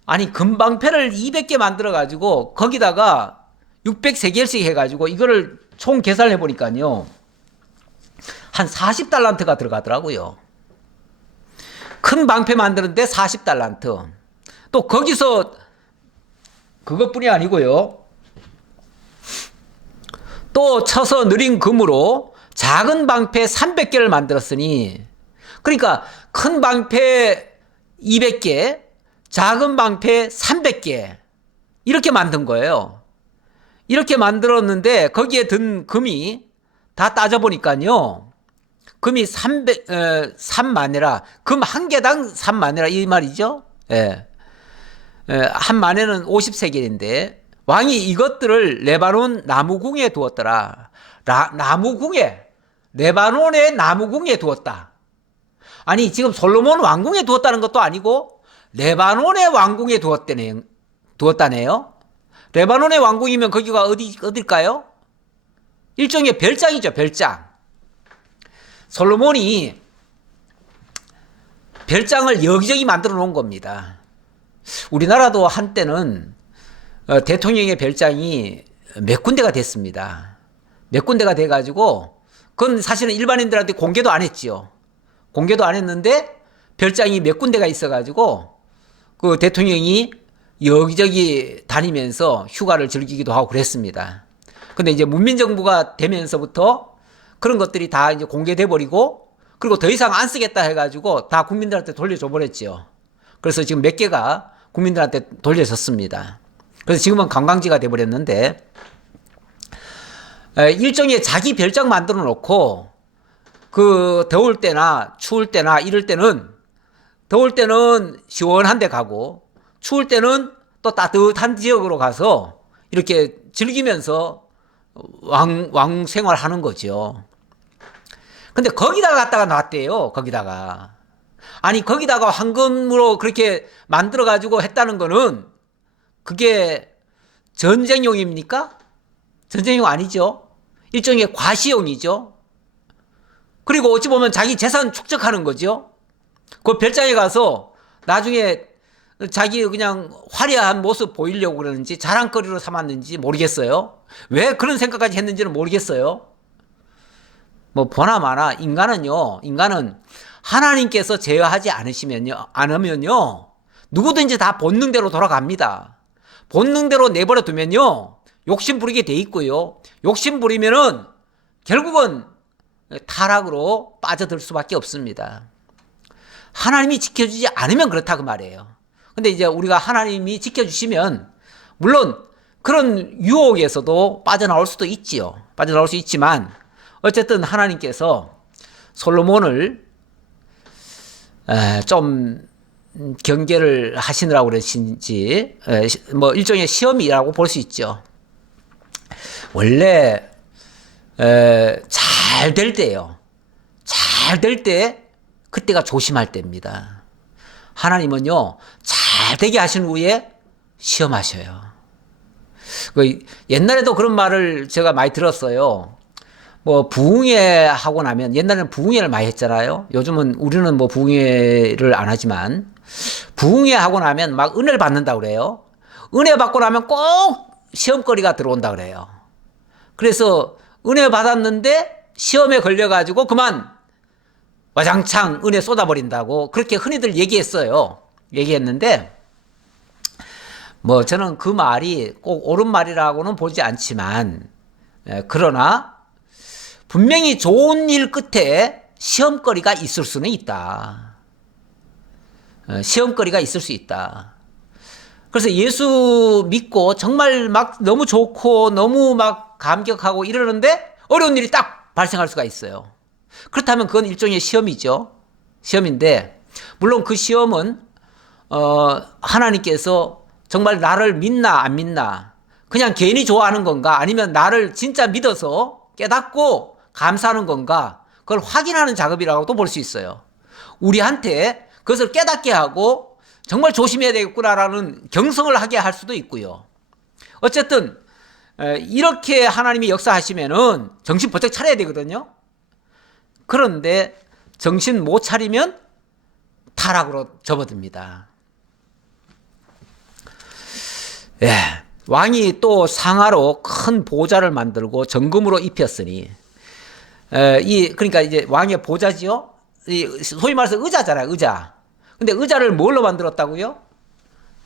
아니 금 방패를 200개 만들어가지고 거기다가 600세겔씩 해가지고 이거를 총 계산을 해보니까요 한 40달란트가 들어가더라고요. 큰 방패 만드는데 40달란트. 또 거기서 그것뿐이 아니고요. 또 쳐서 느린 금으로 작은 방패 300개를 만들었으니 그러니까 큰 방패 200개, 작은 방패 300개 이렇게 만든 거예요. 이렇게 만들었는데 거기에 든 금이 다 따져보니까요. 금이 3만이라 금 한 개당 3만이라 이 말이죠. 한 만에는 50세겔인데 왕이 이것들을 레바논 나무궁에 두었더라. 레바논의 나무궁에 두었다. 아니 지금 솔로몬 왕궁에 두었다는 것도 아니고 레바논의 왕궁에 두었다네요. 레바논의 왕궁이면 거기가 어딜까요? 일종의 별장이죠, 별장. 솔로몬이 별장을 여기저기 만들어 놓은 겁니다. 우리나라도 한때는 대통령의 별장이 몇 군데가 됐습니다. 몇 군데가 돼가지고 그건 사실은 일반인들한테 공개도 안 했지요. 공개도 안 했는데 별장이 몇 군데가 있어가지고 그 대통령이 여기저기 다니면서 휴가를 즐기기도 하고 그랬습니다. 근데 이제 문민정부가 되면서부터 그런 것들이 다 이제 공개돼 버리고 그리고 더 이상 안 쓰겠다 해가지고 다 국민들한테 돌려줘 버렸죠. 그래서 지금 몇 개가 국민들한테 돌려졌습니다. 그래서 지금은 관광지가 돼 버렸는데 일종의 자기 별장 만들어 놓고 그 더울 때나 추울 때나 이럴 때는 더울 때는 시원한 데 가고 추울 때는 또 따뜻한 지역으로 가서 이렇게 즐기면서 왕 생활하는 거죠. 근데 거기다가 갖다가 놨대요. 거기다가 황금으로 그렇게 만들어 가지고 했다는 거는 그게 전쟁용입니까? 전쟁용 아니죠. 일종의 과시용이죠. 그리고 어찌 보면 자기 재산 축적하는 거죠. 그 별장에 가서 나중에 자기 그냥 화려한 모습 보이려고 그러는지 자랑거리로 삼았는지 모르겠어요. 왜 그런 생각까지 했는지는 모르겠어요. 뭐 보나마나 인간은 하나님께서 제어하지 않으면요 누구든지 다 본능대로 돌아갑니다. 본능대로 내버려 두면요 욕심 부리게 돼 있고요. 욕심 부리면은 결국은 타락으로 빠져들 수밖에 없습니다. 하나님이 지켜주지 않으면 그렇다 그 말이에요. 근데 이제 우리가 하나님이 지켜주시면 물론 그런 유혹에서도 빠져나올 수도 있지요. 빠져나올 수 있지만 어쨌든 하나님께서 솔로몬을 좀 경계를 하시느라고 그러신지 뭐 일종의 시험이라고 볼 수 있죠. 원래 잘 될 때요. 잘 될 때 그때가 조심할 때입니다. 하나님은요 잘 되게 하신 후에 시험하셔요. 옛날에도 그런 말을 제가 많이 들었어요. 뭐 부흥회 하고 나면 옛날에는 부흥회를 많이 했잖아요. 요즘은 우리는 뭐 부흥회를 안 하지만 부흥회 하고 나면 막 은혜를 받는다 그래요. 은혜 받고 나면 꼭 시험거리가 들어온다 그래요. 그래서 은혜 받았는데 시험에 걸려가지고 그만 와장창 은혜 쏟아버린다고 그렇게 흔히들 얘기했어요. 얘기했는데 뭐 저는 그 말이 꼭 옳은 말이라고는 보지 않지만 그러나 분명히 좋은 일 끝에 시험거리가 있을 수는 있다. 시험거리가 있을 수 있다. 그래서 예수 믿고 정말 막 너무 좋고 너무 막 감격하고 이러는데 어려운 일이 딱 발생할 수가 있어요. 그렇다면 그건 일종의 시험이죠. 시험인데 물론 그 시험은 하나님께서 정말 나를 믿나 안 믿나 그냥 괜히 좋아하는 건가 아니면 나를 진짜 믿어서 깨닫고 감사하는 건가 그걸 확인하는 작업이라고도 볼 수 있어요. 우리한테 그것을 깨닫게 하고 정말 조심해야 되겠구나라는 경성을 하게 할 수도 있고요. 어쨌든 이렇게 하나님이 역사하시면은 정신 번쩍 차려야 되거든요. 그런데 정신 못 차리면 타락으로 접어듭니다. 예, 왕이 또 상하로 큰 보좌를 만들고 정금으로 입혔으니 그러니까 이제 왕의 보좌지요. 소위 말해서 의자잖아요, 의자. 근데 의자를 뭘로 만들었다고요?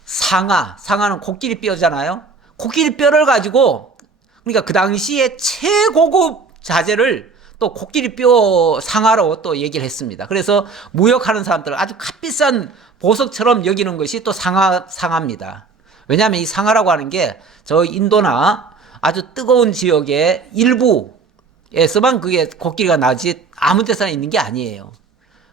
상하는 코끼리 뼈잖아요. 코끼리 뼈를 가지고 그러니까 그 당시에 최고급 자재를 또 코끼리 뼈 상하로 또 얘기를 했습니다. 그래서 무역하는 사람들 아주 값비싼 보석처럼 여기는 것이 또 상하입니다. 왜냐하면 이 상하라고 하는 게 저 인도나 아주 뜨거운 지역의 일부에서만 그게 코끼리가 나지 아무 데서나 있는 게 아니에요.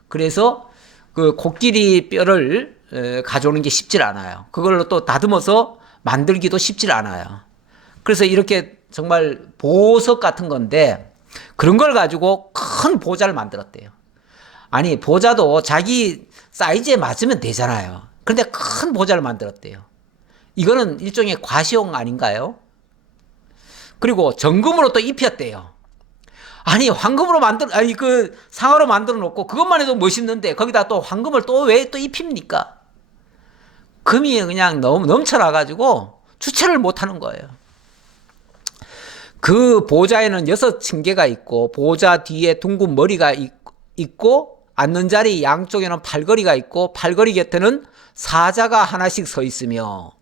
그래서 그 코끼리 뼈를 가져오는 게 쉽질 않아요. 그걸로 또 다듬어서 만들기도 쉽질 않아요. 그래서 이렇게 정말 보석 같은 건데 그런 걸 가지고 큰 보좌를 만들었대요. 아니 보좌도 자기 사이즈에 맞으면 되잖아요. 그런데 큰 보좌를 만들었대요. 이거는 일종의 과시용 아닌가요? 그리고 정금으로 또 입혔대요. 아니 황금으로 그 상하로 만들어 놓고 그것만 해도 멋있는데 거기다 또 황금을 또 왜 또 입힙니까? 금이 그냥 너무 넘쳐나 가지고 주체를 못 하는 거예요. 그 보좌에는 6층계가 있고 보좌 뒤에 둥근 머리가 있고 앉는 자리 양쪽에는 팔걸이가 있고 팔걸이 곁에는 사자가 하나씩 서 있으며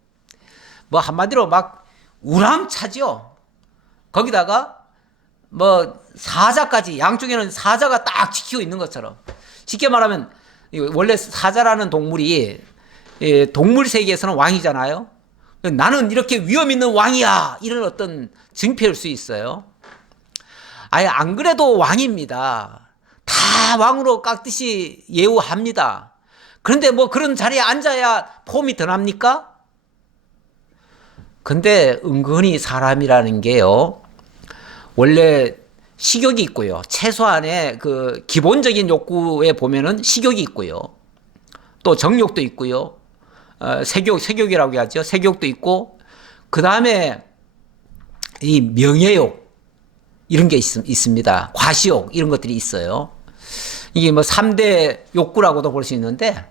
뭐 한마디로 막 우람차죠. 거기다가 뭐 사자까지 양쪽에는 사자가 딱 지키고 있는 것처럼 쉽게 말하면 원래 사자라는 동물이 동물 세계에서는 왕이잖아요. 나는 이렇게 위험 있는 왕이야 이런 어떤 증표일 수 있어요. 아예 안 그래도 왕입니다. 다 왕으로 깍듯이 예우합니다. 그런데 뭐 그런 자리에 앉아야 폼이 더 납니까? 근데 은근히 사람이라는 게요. 원래 식욕이 있고요. 최소한의 그 기본적인 욕구에 보면은 식욕이 있고요. 또 정욕도 있고요. 색욕이라고 하죠. 색욕도 있고, 그 다음에 이 명예욕, 이런 게 있습니다. 과시욕, 이런 것들이 있어요. 이게 뭐 3대 욕구라고도 볼 수 있는데,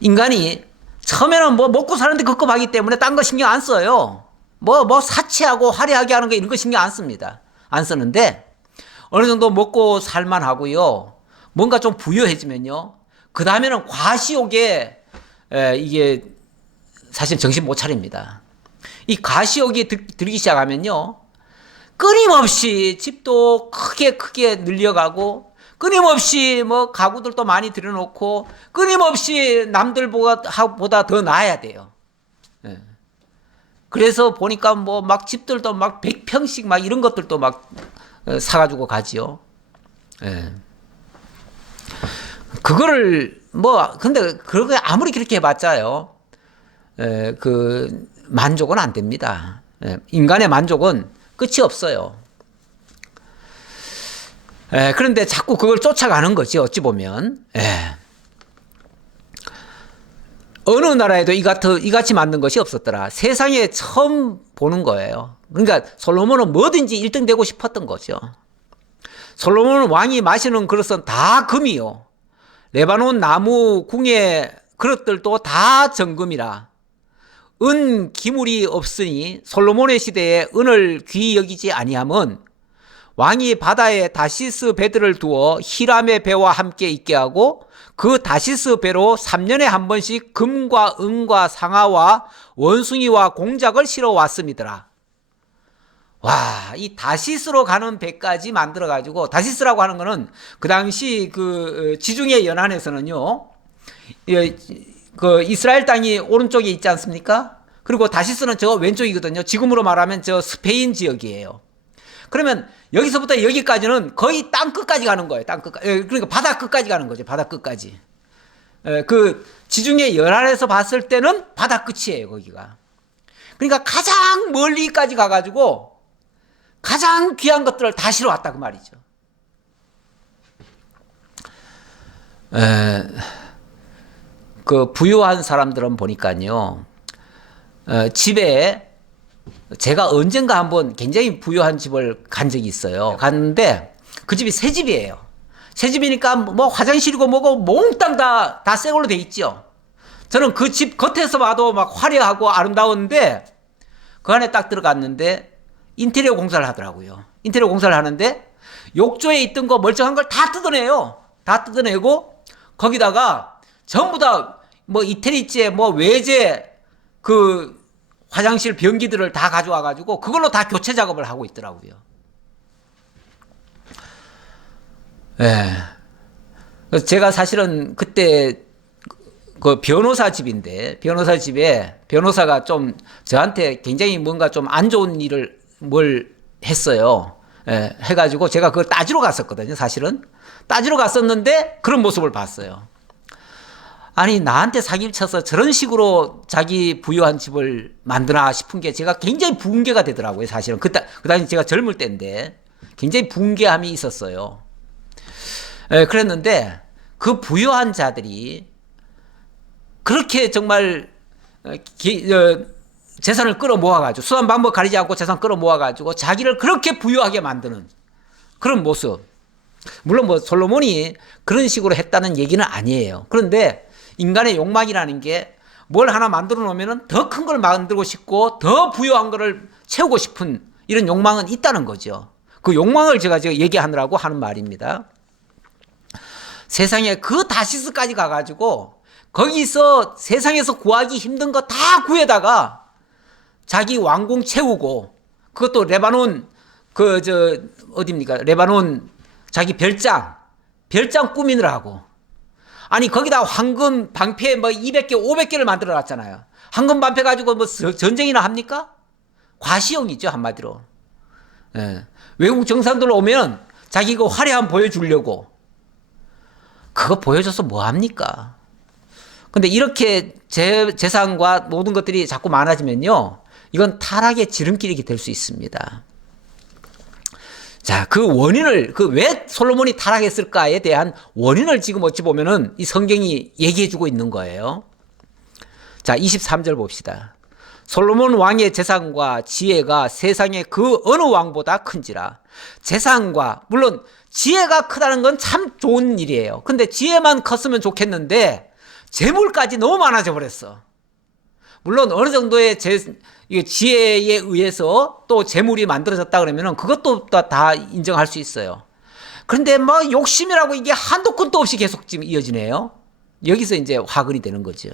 인간이 처음에는 뭐 먹고 사는데 급급하기 때문에 딴 거 신경 안 써요. 뭐 사치하고 화려하게 하는 거 이런 거 신경 안 씁니다. 안 쓰는데, 어느 정도 먹고 살만 하고요. 뭔가 좀 부유해지면요. 그 다음에는 과시욕에 이게 사실 정신 못 차립니다. 이 과시욕이 들기 시작하면요. 끊임없이 집도 크게 늘려가고 끊임없이 뭐 가구들도 많이 들여놓고 끊임없이 남들보다 더 나아야 돼요. 그래서 보니까 뭐 막 집들도 막 100평씩 막 이런 것들도 막 사가지고 가지요. 그거를 근데 그렇게 아무리 그렇게 해봤자요. 그 만족은 안 됩니다. 인간의 만족은 끝이 없어요. 그런데 자꾸 그걸 쫓아가는 거지 어찌 보면. 어느 나라에도 이같이 만든 것이 없었더라. 세상에 처음 보는 거예요. 그러니까 솔로몬은 뭐든지 1등 되고 싶었던 거죠. 솔로몬 왕이 마시는 그릇은 다 금이요. 레바논 나무 궁의 그릇들도 다 정금이라. 은 기물이 없으니 솔로몬의 시대에 은을 귀히 여기지 아니함은 왕이 바다에 다시스 배들을 두어 히람의 배와 함께 있게 하고 그 다시스 배로 3년에 한 번씩 금과 은과 상아와 원숭이와 공작을 실어 왔음이더라. 와, 이 다시스로 가는 배까지 만들어 가지고, 다시스라고 하는 거는 그 당시 그 지중해 연안에서는요, 그 이스라엘 땅이 오른쪽에 있지 않습니까? 그리고 다시스는 저 왼쪽이거든요. 지금으로 말하면 저 스페인 지역이에요. 그러면 여기서부터 여기까지는 거의 땅 끝까지 가는 거예요. 땅 끝까지. 그러니까 바다 끝까지 가는 거죠. 바다 끝까지. 그 지중해 연안에서 봤을 때는 바다 끝이에요. 거기가. 그러니까 가장 멀리까지 가가지고 가장 귀한 것들을 다 실어 왔다 그 말이죠. 그 부유한 사람들은 보니까요, 집에 제가 언젠가 한번 굉장히 부유한 집을 간 적이 있어요. 갔는데 그 집이 새 집이에요. 새 집이니까 뭐 화장실이고 뭐고 몽땅 다 새 걸로 돼 있죠. 저는 그 집 겉에서 봐도 막 화려하고 아름다웠는데 그 안에 딱 들어갔는데 인테리어 공사를 하더라고요. 인테리어 공사를 하는데 욕조에 있던 거 멀쩡한 걸 다 뜯어내요. 다 뜯어내고 거기다가 전부 다 뭐 이태리제 뭐 외제 그 화장실 변기들을 다 가져와 가지고 그걸로 다 교체 작업을 하고 있더라고요. 예. 그래서 제가 사실은 그때 그 변호사 집인데 변호사 집에 변호사가 좀 저한테 굉장히 뭔가 좀 안 좋은 일을 뭘 했어요. 예, 해가지고 제가 그걸 따지러 갔었거든요. 사실은 따지러 갔었는데 그런 모습을 봤어요. 아니 나한테 사기를 쳐서 저런 식으로 자기 부유한 집을 만드나 싶은 게 제가 굉장히 붕괴가 되더라고요. 사실은 그 당시 제가 젊을 때인데 굉장히 붕괴함이 있었어요. 예, 그랬는데 그 부유한 자들이 그렇게 정말 재산을 끌어모아가지고 수단 방법 가리지 않고 재산 끌어모아가지고 자기를 그렇게 부유하게 만드는 그런 모습. 물론 뭐 솔로몬이 그런 식으로 했다는 얘기는 아니에요. 그런데 인간의 욕망이라는 게 뭘 하나 만들어 놓으면 더 큰 걸 만들고 싶고 더 부유한 거를 채우고 싶은 이런 욕망은 있다는 거죠. 그 욕망을 제가 얘기하느라고 하는 말입니다. 세상에 그 다시스까지 가가지고 거기서 세상에서 구하기 힘든 거 다 구해다가 자기 왕궁 채우고 그것도 레바논 어딥니까? 레바논 자기 별장 꾸미느라고. 아니 거기다 황금 방패 뭐 200개 500개를 만들어 놨잖아요. 황금 방패 가지고 뭐 전쟁이나 합니까? 과시용이죠 한마디로. 예. 외국 정상들 오면 자기 그 화려함 보여주려고. 그거 보여줘서 뭐 합니까? 근데 이렇게 재산과 모든 것들이 자꾸 많아지면요, 이건 타락의 지름길이 될 수 있습니다. 자, 그 원인을, 왜 솔로몬이 타락했을까에 대한 원인을 지금 어찌 보면은 이 성경이 얘기해주고 있는 거예요. 자, 23절 봅시다. 솔로몬 왕의 재산과 지혜가 세상의 그 어느 왕보다 큰지라. 재산과, 물론 지혜가 크다는 건 참 좋은 일이에요. 근데 지혜만 컸으면 좋겠는데 재물까지 너무 많아져 버렸어. 물론 어느 정도의 지혜에 의해서 또 재물이 만들어졌다 그러면은 그것도 다 인정할 수 있어요. 그런데 뭐 욕심이라고 이게 한도 끝도 없이 계속 지금 이어지네요. 여기서 이제 화근이 되는 거죠.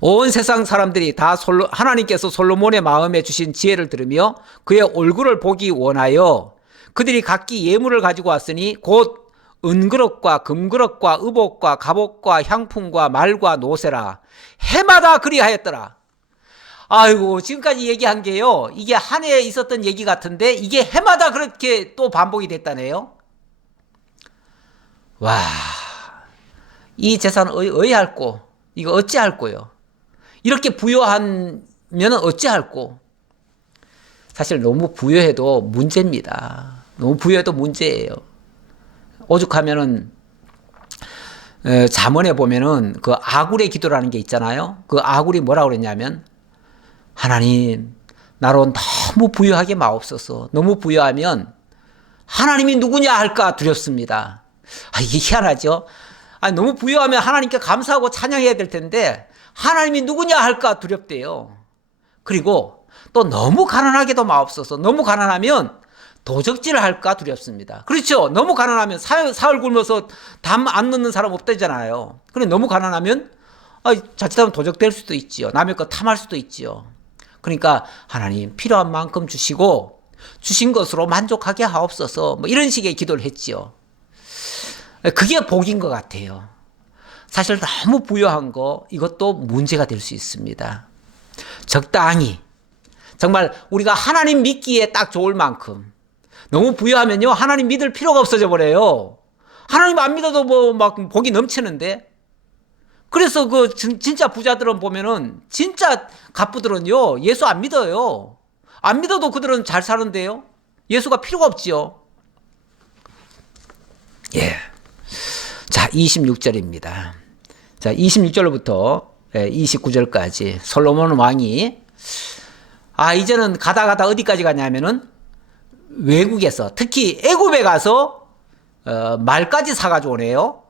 온 세상 사람들이 다 하나님께서 솔로몬의 마음에 주신 지혜를 들으며 그의 얼굴을 보기 원하여 그들이 각기 예물을 가지고 왔으니 곧 은그릇과 금그릇과 의복과 갑옷과 향품과 말과 노새라. 해마다 그리하였더라. 아이고, 지금까지 얘기한 게요, 이게 한 해에 있었던 얘기 같은데 이게 해마다 그렇게 또 반복이 됐다네요. 와, 이 재산 어이할꼬? 이거 어찌할꼬요? 이렇게 부유하면은 어찌할꼬? 사실 너무 부유해도 문제입니다. 너무 부유해도 문제예요. 오죽하면은 잠언에 보면은 그 아굴의 기도라는 게 있잖아요. 그 아굴이 뭐라고 그랬냐면, 하나님 나로 너무 부유하게 마옵소서. 너무 부유하면 하나님이 누구냐 할까 두렵습니다. 이게 희한하죠. 너무 부유하면 하나님께 감사하고 찬양해야 될 텐데 하나님이 누구냐 할까 두렵대요. 그리고 또 너무 가난하게도 마옵소서. 너무 가난하면 도적질을 할까 두렵습니다. 그렇죠. 너무 가난하면 사흘 굶어서 담 안 넣는 사람 없다잖아요. 그래 너무 가난하면 자칫하면 도적될 수도 있지요. 남의 거 탐할 수도 있지요. 그러니까 하나님 필요한 만큼 주시고 주신 것으로 만족하게 하옵소서. 뭐 이런 식의 기도를 했지요. 그게 복인 것 같아요. 사실 너무 부유한 거 이것도 문제가 될 수 있습니다. 적당히 정말 우리가 하나님 믿기에 딱 좋을 만큼 너무 부유하면요 하나님 믿을 필요가 없어져 버려요. 하나님 안 믿어도 뭐 막 복이 넘치는데. 그래서 그 진짜 부자들은 보면은 진짜 갑부들은요 예수 안 믿어요. 안 믿어도 그들은 잘 사는데요. 예수가 필요가 없지요. 예. 자, 26절입니다. 자, 26절부터 29절까지 솔로몬 왕이 이제는 가다 어디까지 가냐면은 외국에서 특히 애굽에 가서 말까지 사가지고 오네요.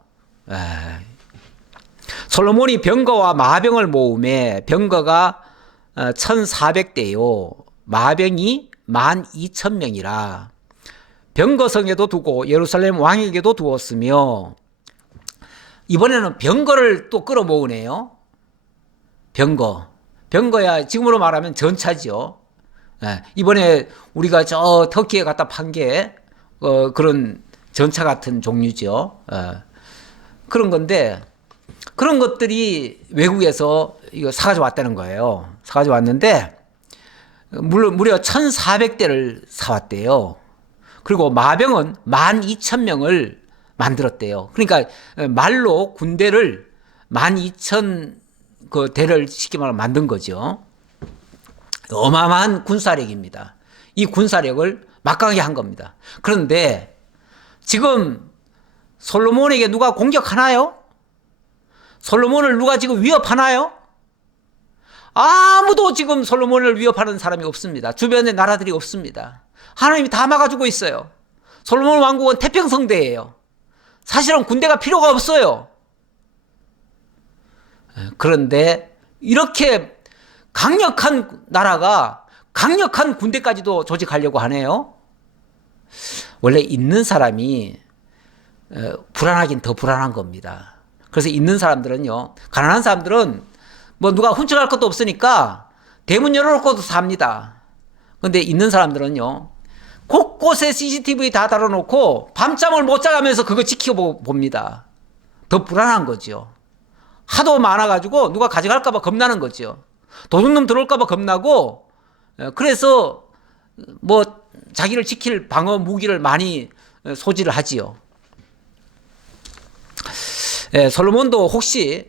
솔로몬이 병거와 마병을 모음에 병거가 1400대요. 마병이 12,000명이라 병거성에도 두고 예루살렘 왕에게도 두었으며 이번에는 병거를 또 끌어모으네요. 병거야 지금으로 말하면 전차지요. 이번에 우리가 저 터키에 갖다 판 게 그런 전차 같은 종류죠. 그런 건데 그런 것들이 외국에서 이거 사가지고 왔다는 거예요. 사가지고 왔는데 무려 1,400대를 사왔대요. 그리고 마병은 12,000명을 만들었대요. 그러니까 말로 군대를 12,000 그 대를 쉽게 말하면 만든 거죠. 어마어마한 군사력입니다. 이 군사력을 막강하게 한 겁니다. 그런데 지금 솔로몬에게 누가 공격하나요? 솔로몬을 누가 지금 위협하나요? 아무도 지금 솔로몬을 위협하는 사람이 없습니다. 주변에 나라들이 없습니다. 하나님이 다 막아주고 있어요. 솔로몬 왕국은 태평성대예요. 사실은 군대가 필요가 없어요. 그런데 이렇게 강력한 나라가 강력한 군대까지도 조직하려고 하네요. 원래 있는 사람이 불안하긴 더 불안한 겁니다. 그래서 있는 사람들은요, 가난한 사람들은 뭐 누가 훔쳐갈 것도 없으니까 대문 열어놓고도 삽니다. 그런데 있는 사람들은요, 곳곳에 CCTV 다 달아놓고 밤잠을 못 자가면서 그거 지켜봅니다. 더 불안한 거죠. 하도 많아가지고 누가 가져갈까봐 겁나는 거죠. 도둑놈 들어올까봐 겁나고, 그래서 뭐 자기를 지킬 방어 무기를 많이 소지를 하지요. 솔로몬도 혹시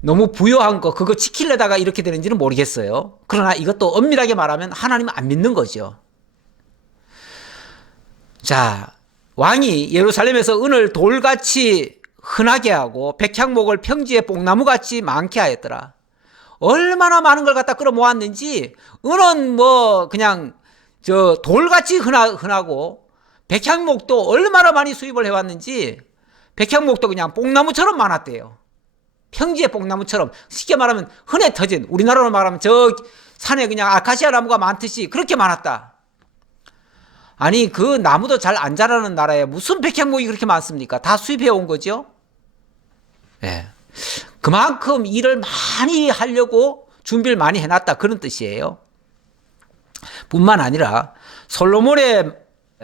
너무 부유한 거 그거 지키려다가 이렇게 되는지는 모르겠어요. 그러나 이것도 엄밀하게 말하면 하나님은 안 믿는 거죠. 자, 왕이 예루살렘에서 은을 돌같이 흔하게 하고 백향목을 평지에 뽕나무같이 많게 하였더라. 얼마나 많은 걸 갖다 끌어모았는지 은은 뭐 그냥 저 돌같이 흔하고 백향목도 얼마나 많이 수입을 해왔는지 백향목도 그냥 뽕나무처럼 많았대요. 평지의 뽕나무처럼 쉽게 말하면 흔해 터진, 우리나라로 말하면 저 산에 그냥 아카시아 나무가 많듯이 그렇게 많았다. 아니 그 나무도 잘 안 자라는 나라에 무슨 백향목이 그렇게 많습니까? 다 수입해 온 거죠. 네. 그만큼 일을 많이 하려고 준비를 많이 해놨다 그런 뜻이에요. 뿐만 아니라 솔로몬의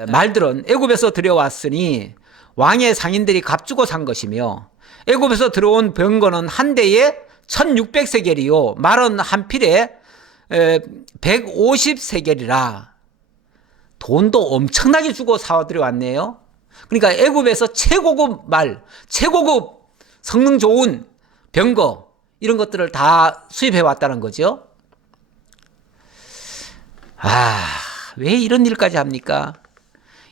말들은 애굽에서 들여왔으니 왕의 상인들이 값주고 산 것이며 애굽에서 들어온 병거는 한 대에 1600세겔이요 말은 한 필에 150세겔이라 돈도 엄청나게 주고 사들여 왔네요. 그러니까 애굽에서 최고급 말, 최고급 성능 좋은 병거 이런 것들을 다 수입해 왔다는 거죠. 왜 이런 일까지 합니까?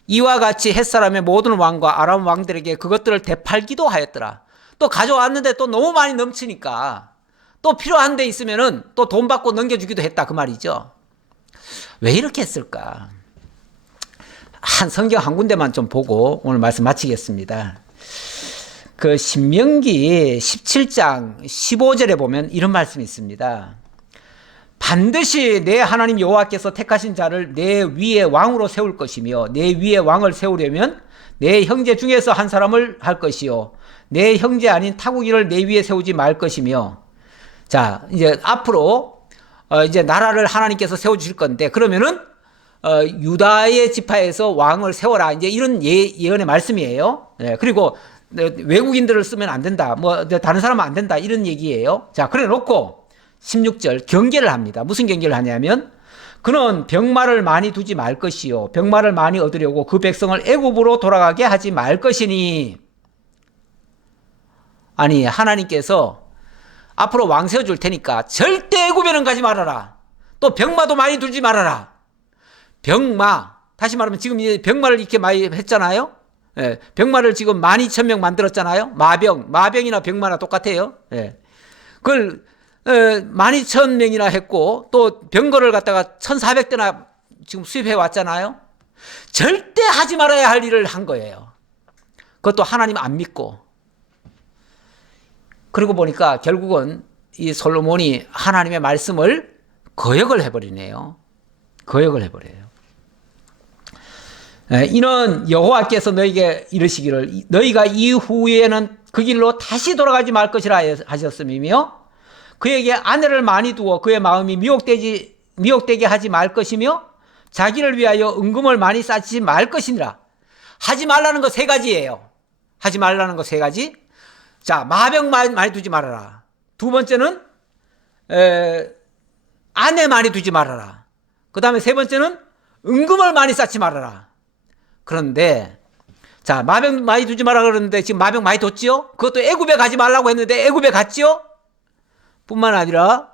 이와 같이 햇사람의 모든 왕과 아람 왕들에게 그것들을 되팔기도 하였더라. 또 가져왔는데 또 너무 많이 넘치니까 또 필요한 데 있으면은 또 돈 받고 넘겨주기도 했다 그 말이죠. 왜 이렇게 했을까? 한 성경 한 군데만 좀 보고 오늘 말씀 마치겠습니다. 그 신명기 17장 15절에 보면 이런 말씀이 있습니다. 반드시 내 하나님 여호와께서 택하신 자를 내 위에 왕으로 세울 것이며 내 위에 왕을 세우려면 내 형제 중에서 한 사람을 할 것이요 내 형제 아닌 타국인을 내 위에 세우지 말 것이며. 자, 이제 앞으로 이제 나라를 하나님께서 세워 주실 건데 그러면은 유다의 지파에서 왕을 세워라. 이제 이런 예언의 말씀이에요. 네, 그리고 외국인들을 쓰면 안 된다. 뭐 다른 사람은 안 된다. 이런 얘기예요. 자, 그래 놓고 16절 경계를 합니다. 무슨 경계를 하냐면 그는 병마를 많이 두지 말 것이요 병마를 많이 얻으려고 그 백성을 애굽으로 돌아가게 하지 말 것이니. 아니, 하나님께서 앞으로 왕 세워줄 테니까 절대 애굽에는 가지 말아라. 또 병마도 많이 두지 말아라. 병마, 다시 말하면 지금 병마를 이렇게 많이 했잖아요. 예, 병마를 지금 12,000명 만들었잖아요. 마병이나 병마나 똑같아요. 예. 그걸 12,000명이나 했고 또 병거를 갖다가 1,400대나 지금 수입해 왔잖아요. 절대 하지 말아야 할 일을 한 거예요. 그것도 하나님 안 믿고. 그러고 보니까 결국은 이 솔로몬이 하나님의 말씀을 거역을 해버리네요. 거역을 해버려요. 이는 여호와께서 너에게 이르시기를 너희가 이후에는 그 길로 다시 돌아가지 말 것이라 하셨음이며 그에게 아내를 많이 두어 그의 마음이 미혹되게 하지 말 것이며 자기를 위하여 은금을 많이 쌓지 말 것이니라. 하지 말라는 거 세 가지예요. 하지 말라는 거 세 가지. 자, 마병 많이 두지 말아라. 두 번째는 아내 많이 두지 말아라. 그 다음에 세 번째는 은금을 많이 쌓지 말아라. 그런데 자, 마병 많이 두지 말아라 그러는데 지금 마병 많이 뒀지요? 그것도 애굽에 가지 말라고 했는데 애굽에 갔지요? 뿐만 아니라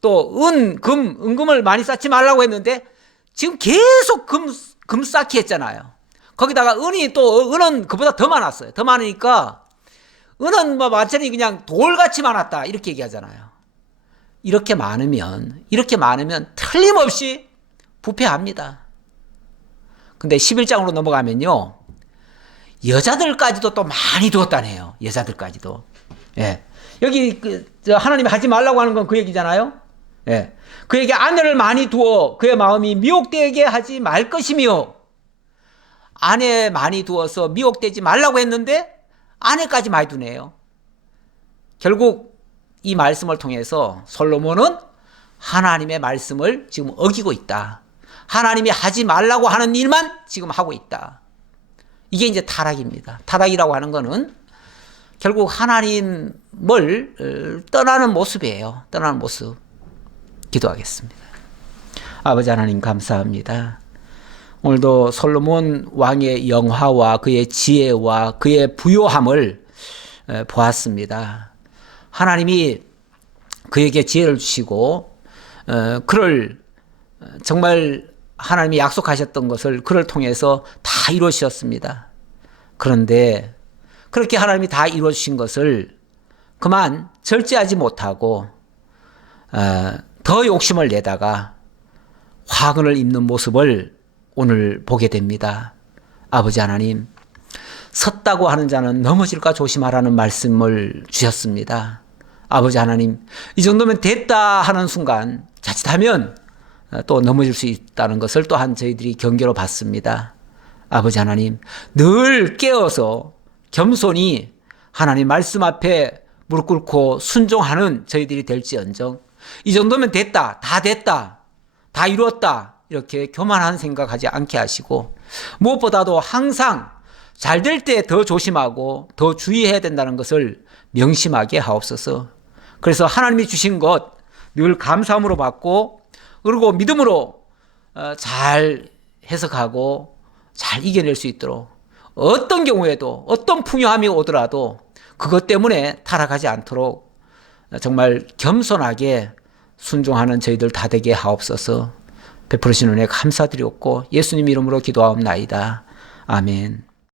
또 은금을 많이 쌓지 말라고 했는데 지금 계속 금 쌓기 했잖아요. 거기다가 은은 그보다 더 많았어요. 더 많으니까 은은 뭐 완전히 그냥 돌같이 많았다 이렇게 얘기하잖아요. 이렇게 많으면 틀림없이 부패합니다. 근데 11장으로 넘어가면요 여자들까지도 또 많이 두었다네요. 여자들까지도. 예. 여기 하나님이 하지 말라고 하는 건 그 얘기잖아요. 예. 그에게 아내를 많이 두어 그의 마음이 미혹되게 하지 말 것이며. 아내 많이 두어서 미혹되지 말라고 했는데 아내까지 많이 두네요. 결국 이 말씀을 통해서 솔로몬은 하나님의 말씀을 지금 어기고 있다. 하나님이 하지 말라고 하는 일만 지금 하고 있다. 이게 이제 타락입니다. 타락이라고 하는 거는 결국 하나님을 떠나는 모습이에요. 떠나는 모습. 기도하겠습니다. 아버지 하나님 감사합니다. 오늘도 솔로몬 왕의 영화와 그의 지혜와 그의 부요함을 보았습니다. 하나님이 그에게 지혜를 주시고 그를 정말 하나님이 약속하셨던 것을 그를 통해서 다 이루어주셨습니다. 그런데 그렇게 하나님이 다 이루어주신 것을 그만 절제하지 못하고 더 욕심을 내다가 화근을 입는 모습을 오늘 보게 됩니다. 아버지 하나님, 섰다고 하는 자는 넘어질까 조심하라는 말씀을 주셨습니다. 아버지 하나님, 이 정도면 됐다 하는 순간 자칫하면 또 넘어질 수 있다는 것을 또한 저희들이 경계로 봤습니다. 아버지 하나님, 늘 깨어서 겸손히 하나님 말씀 앞에 무릎 꿇고 순종하는 저희들이 될지언정 이 정도면 됐다, 다 이루었다 이렇게 교만한 생각하지 않게 하시고 무엇보다도 항상 잘 될 때 더 조심하고 더 주의해야 된다는 것을 명심하게 하옵소서. 그래서 하나님이 주신 것 늘 감사함으로 받고 그리고 믿음으로 잘 해석하고 잘 이겨낼 수 있도록 어떤 경우에도 어떤 풍요함이 오더라도 그것 때문에 타락하지 않도록 정말 겸손하게 순종하는 저희들 다 되게 하옵소서. 베풀으신 은혜 감사드리옵고 예수님 이름으로 기도하옵나이다. 아멘.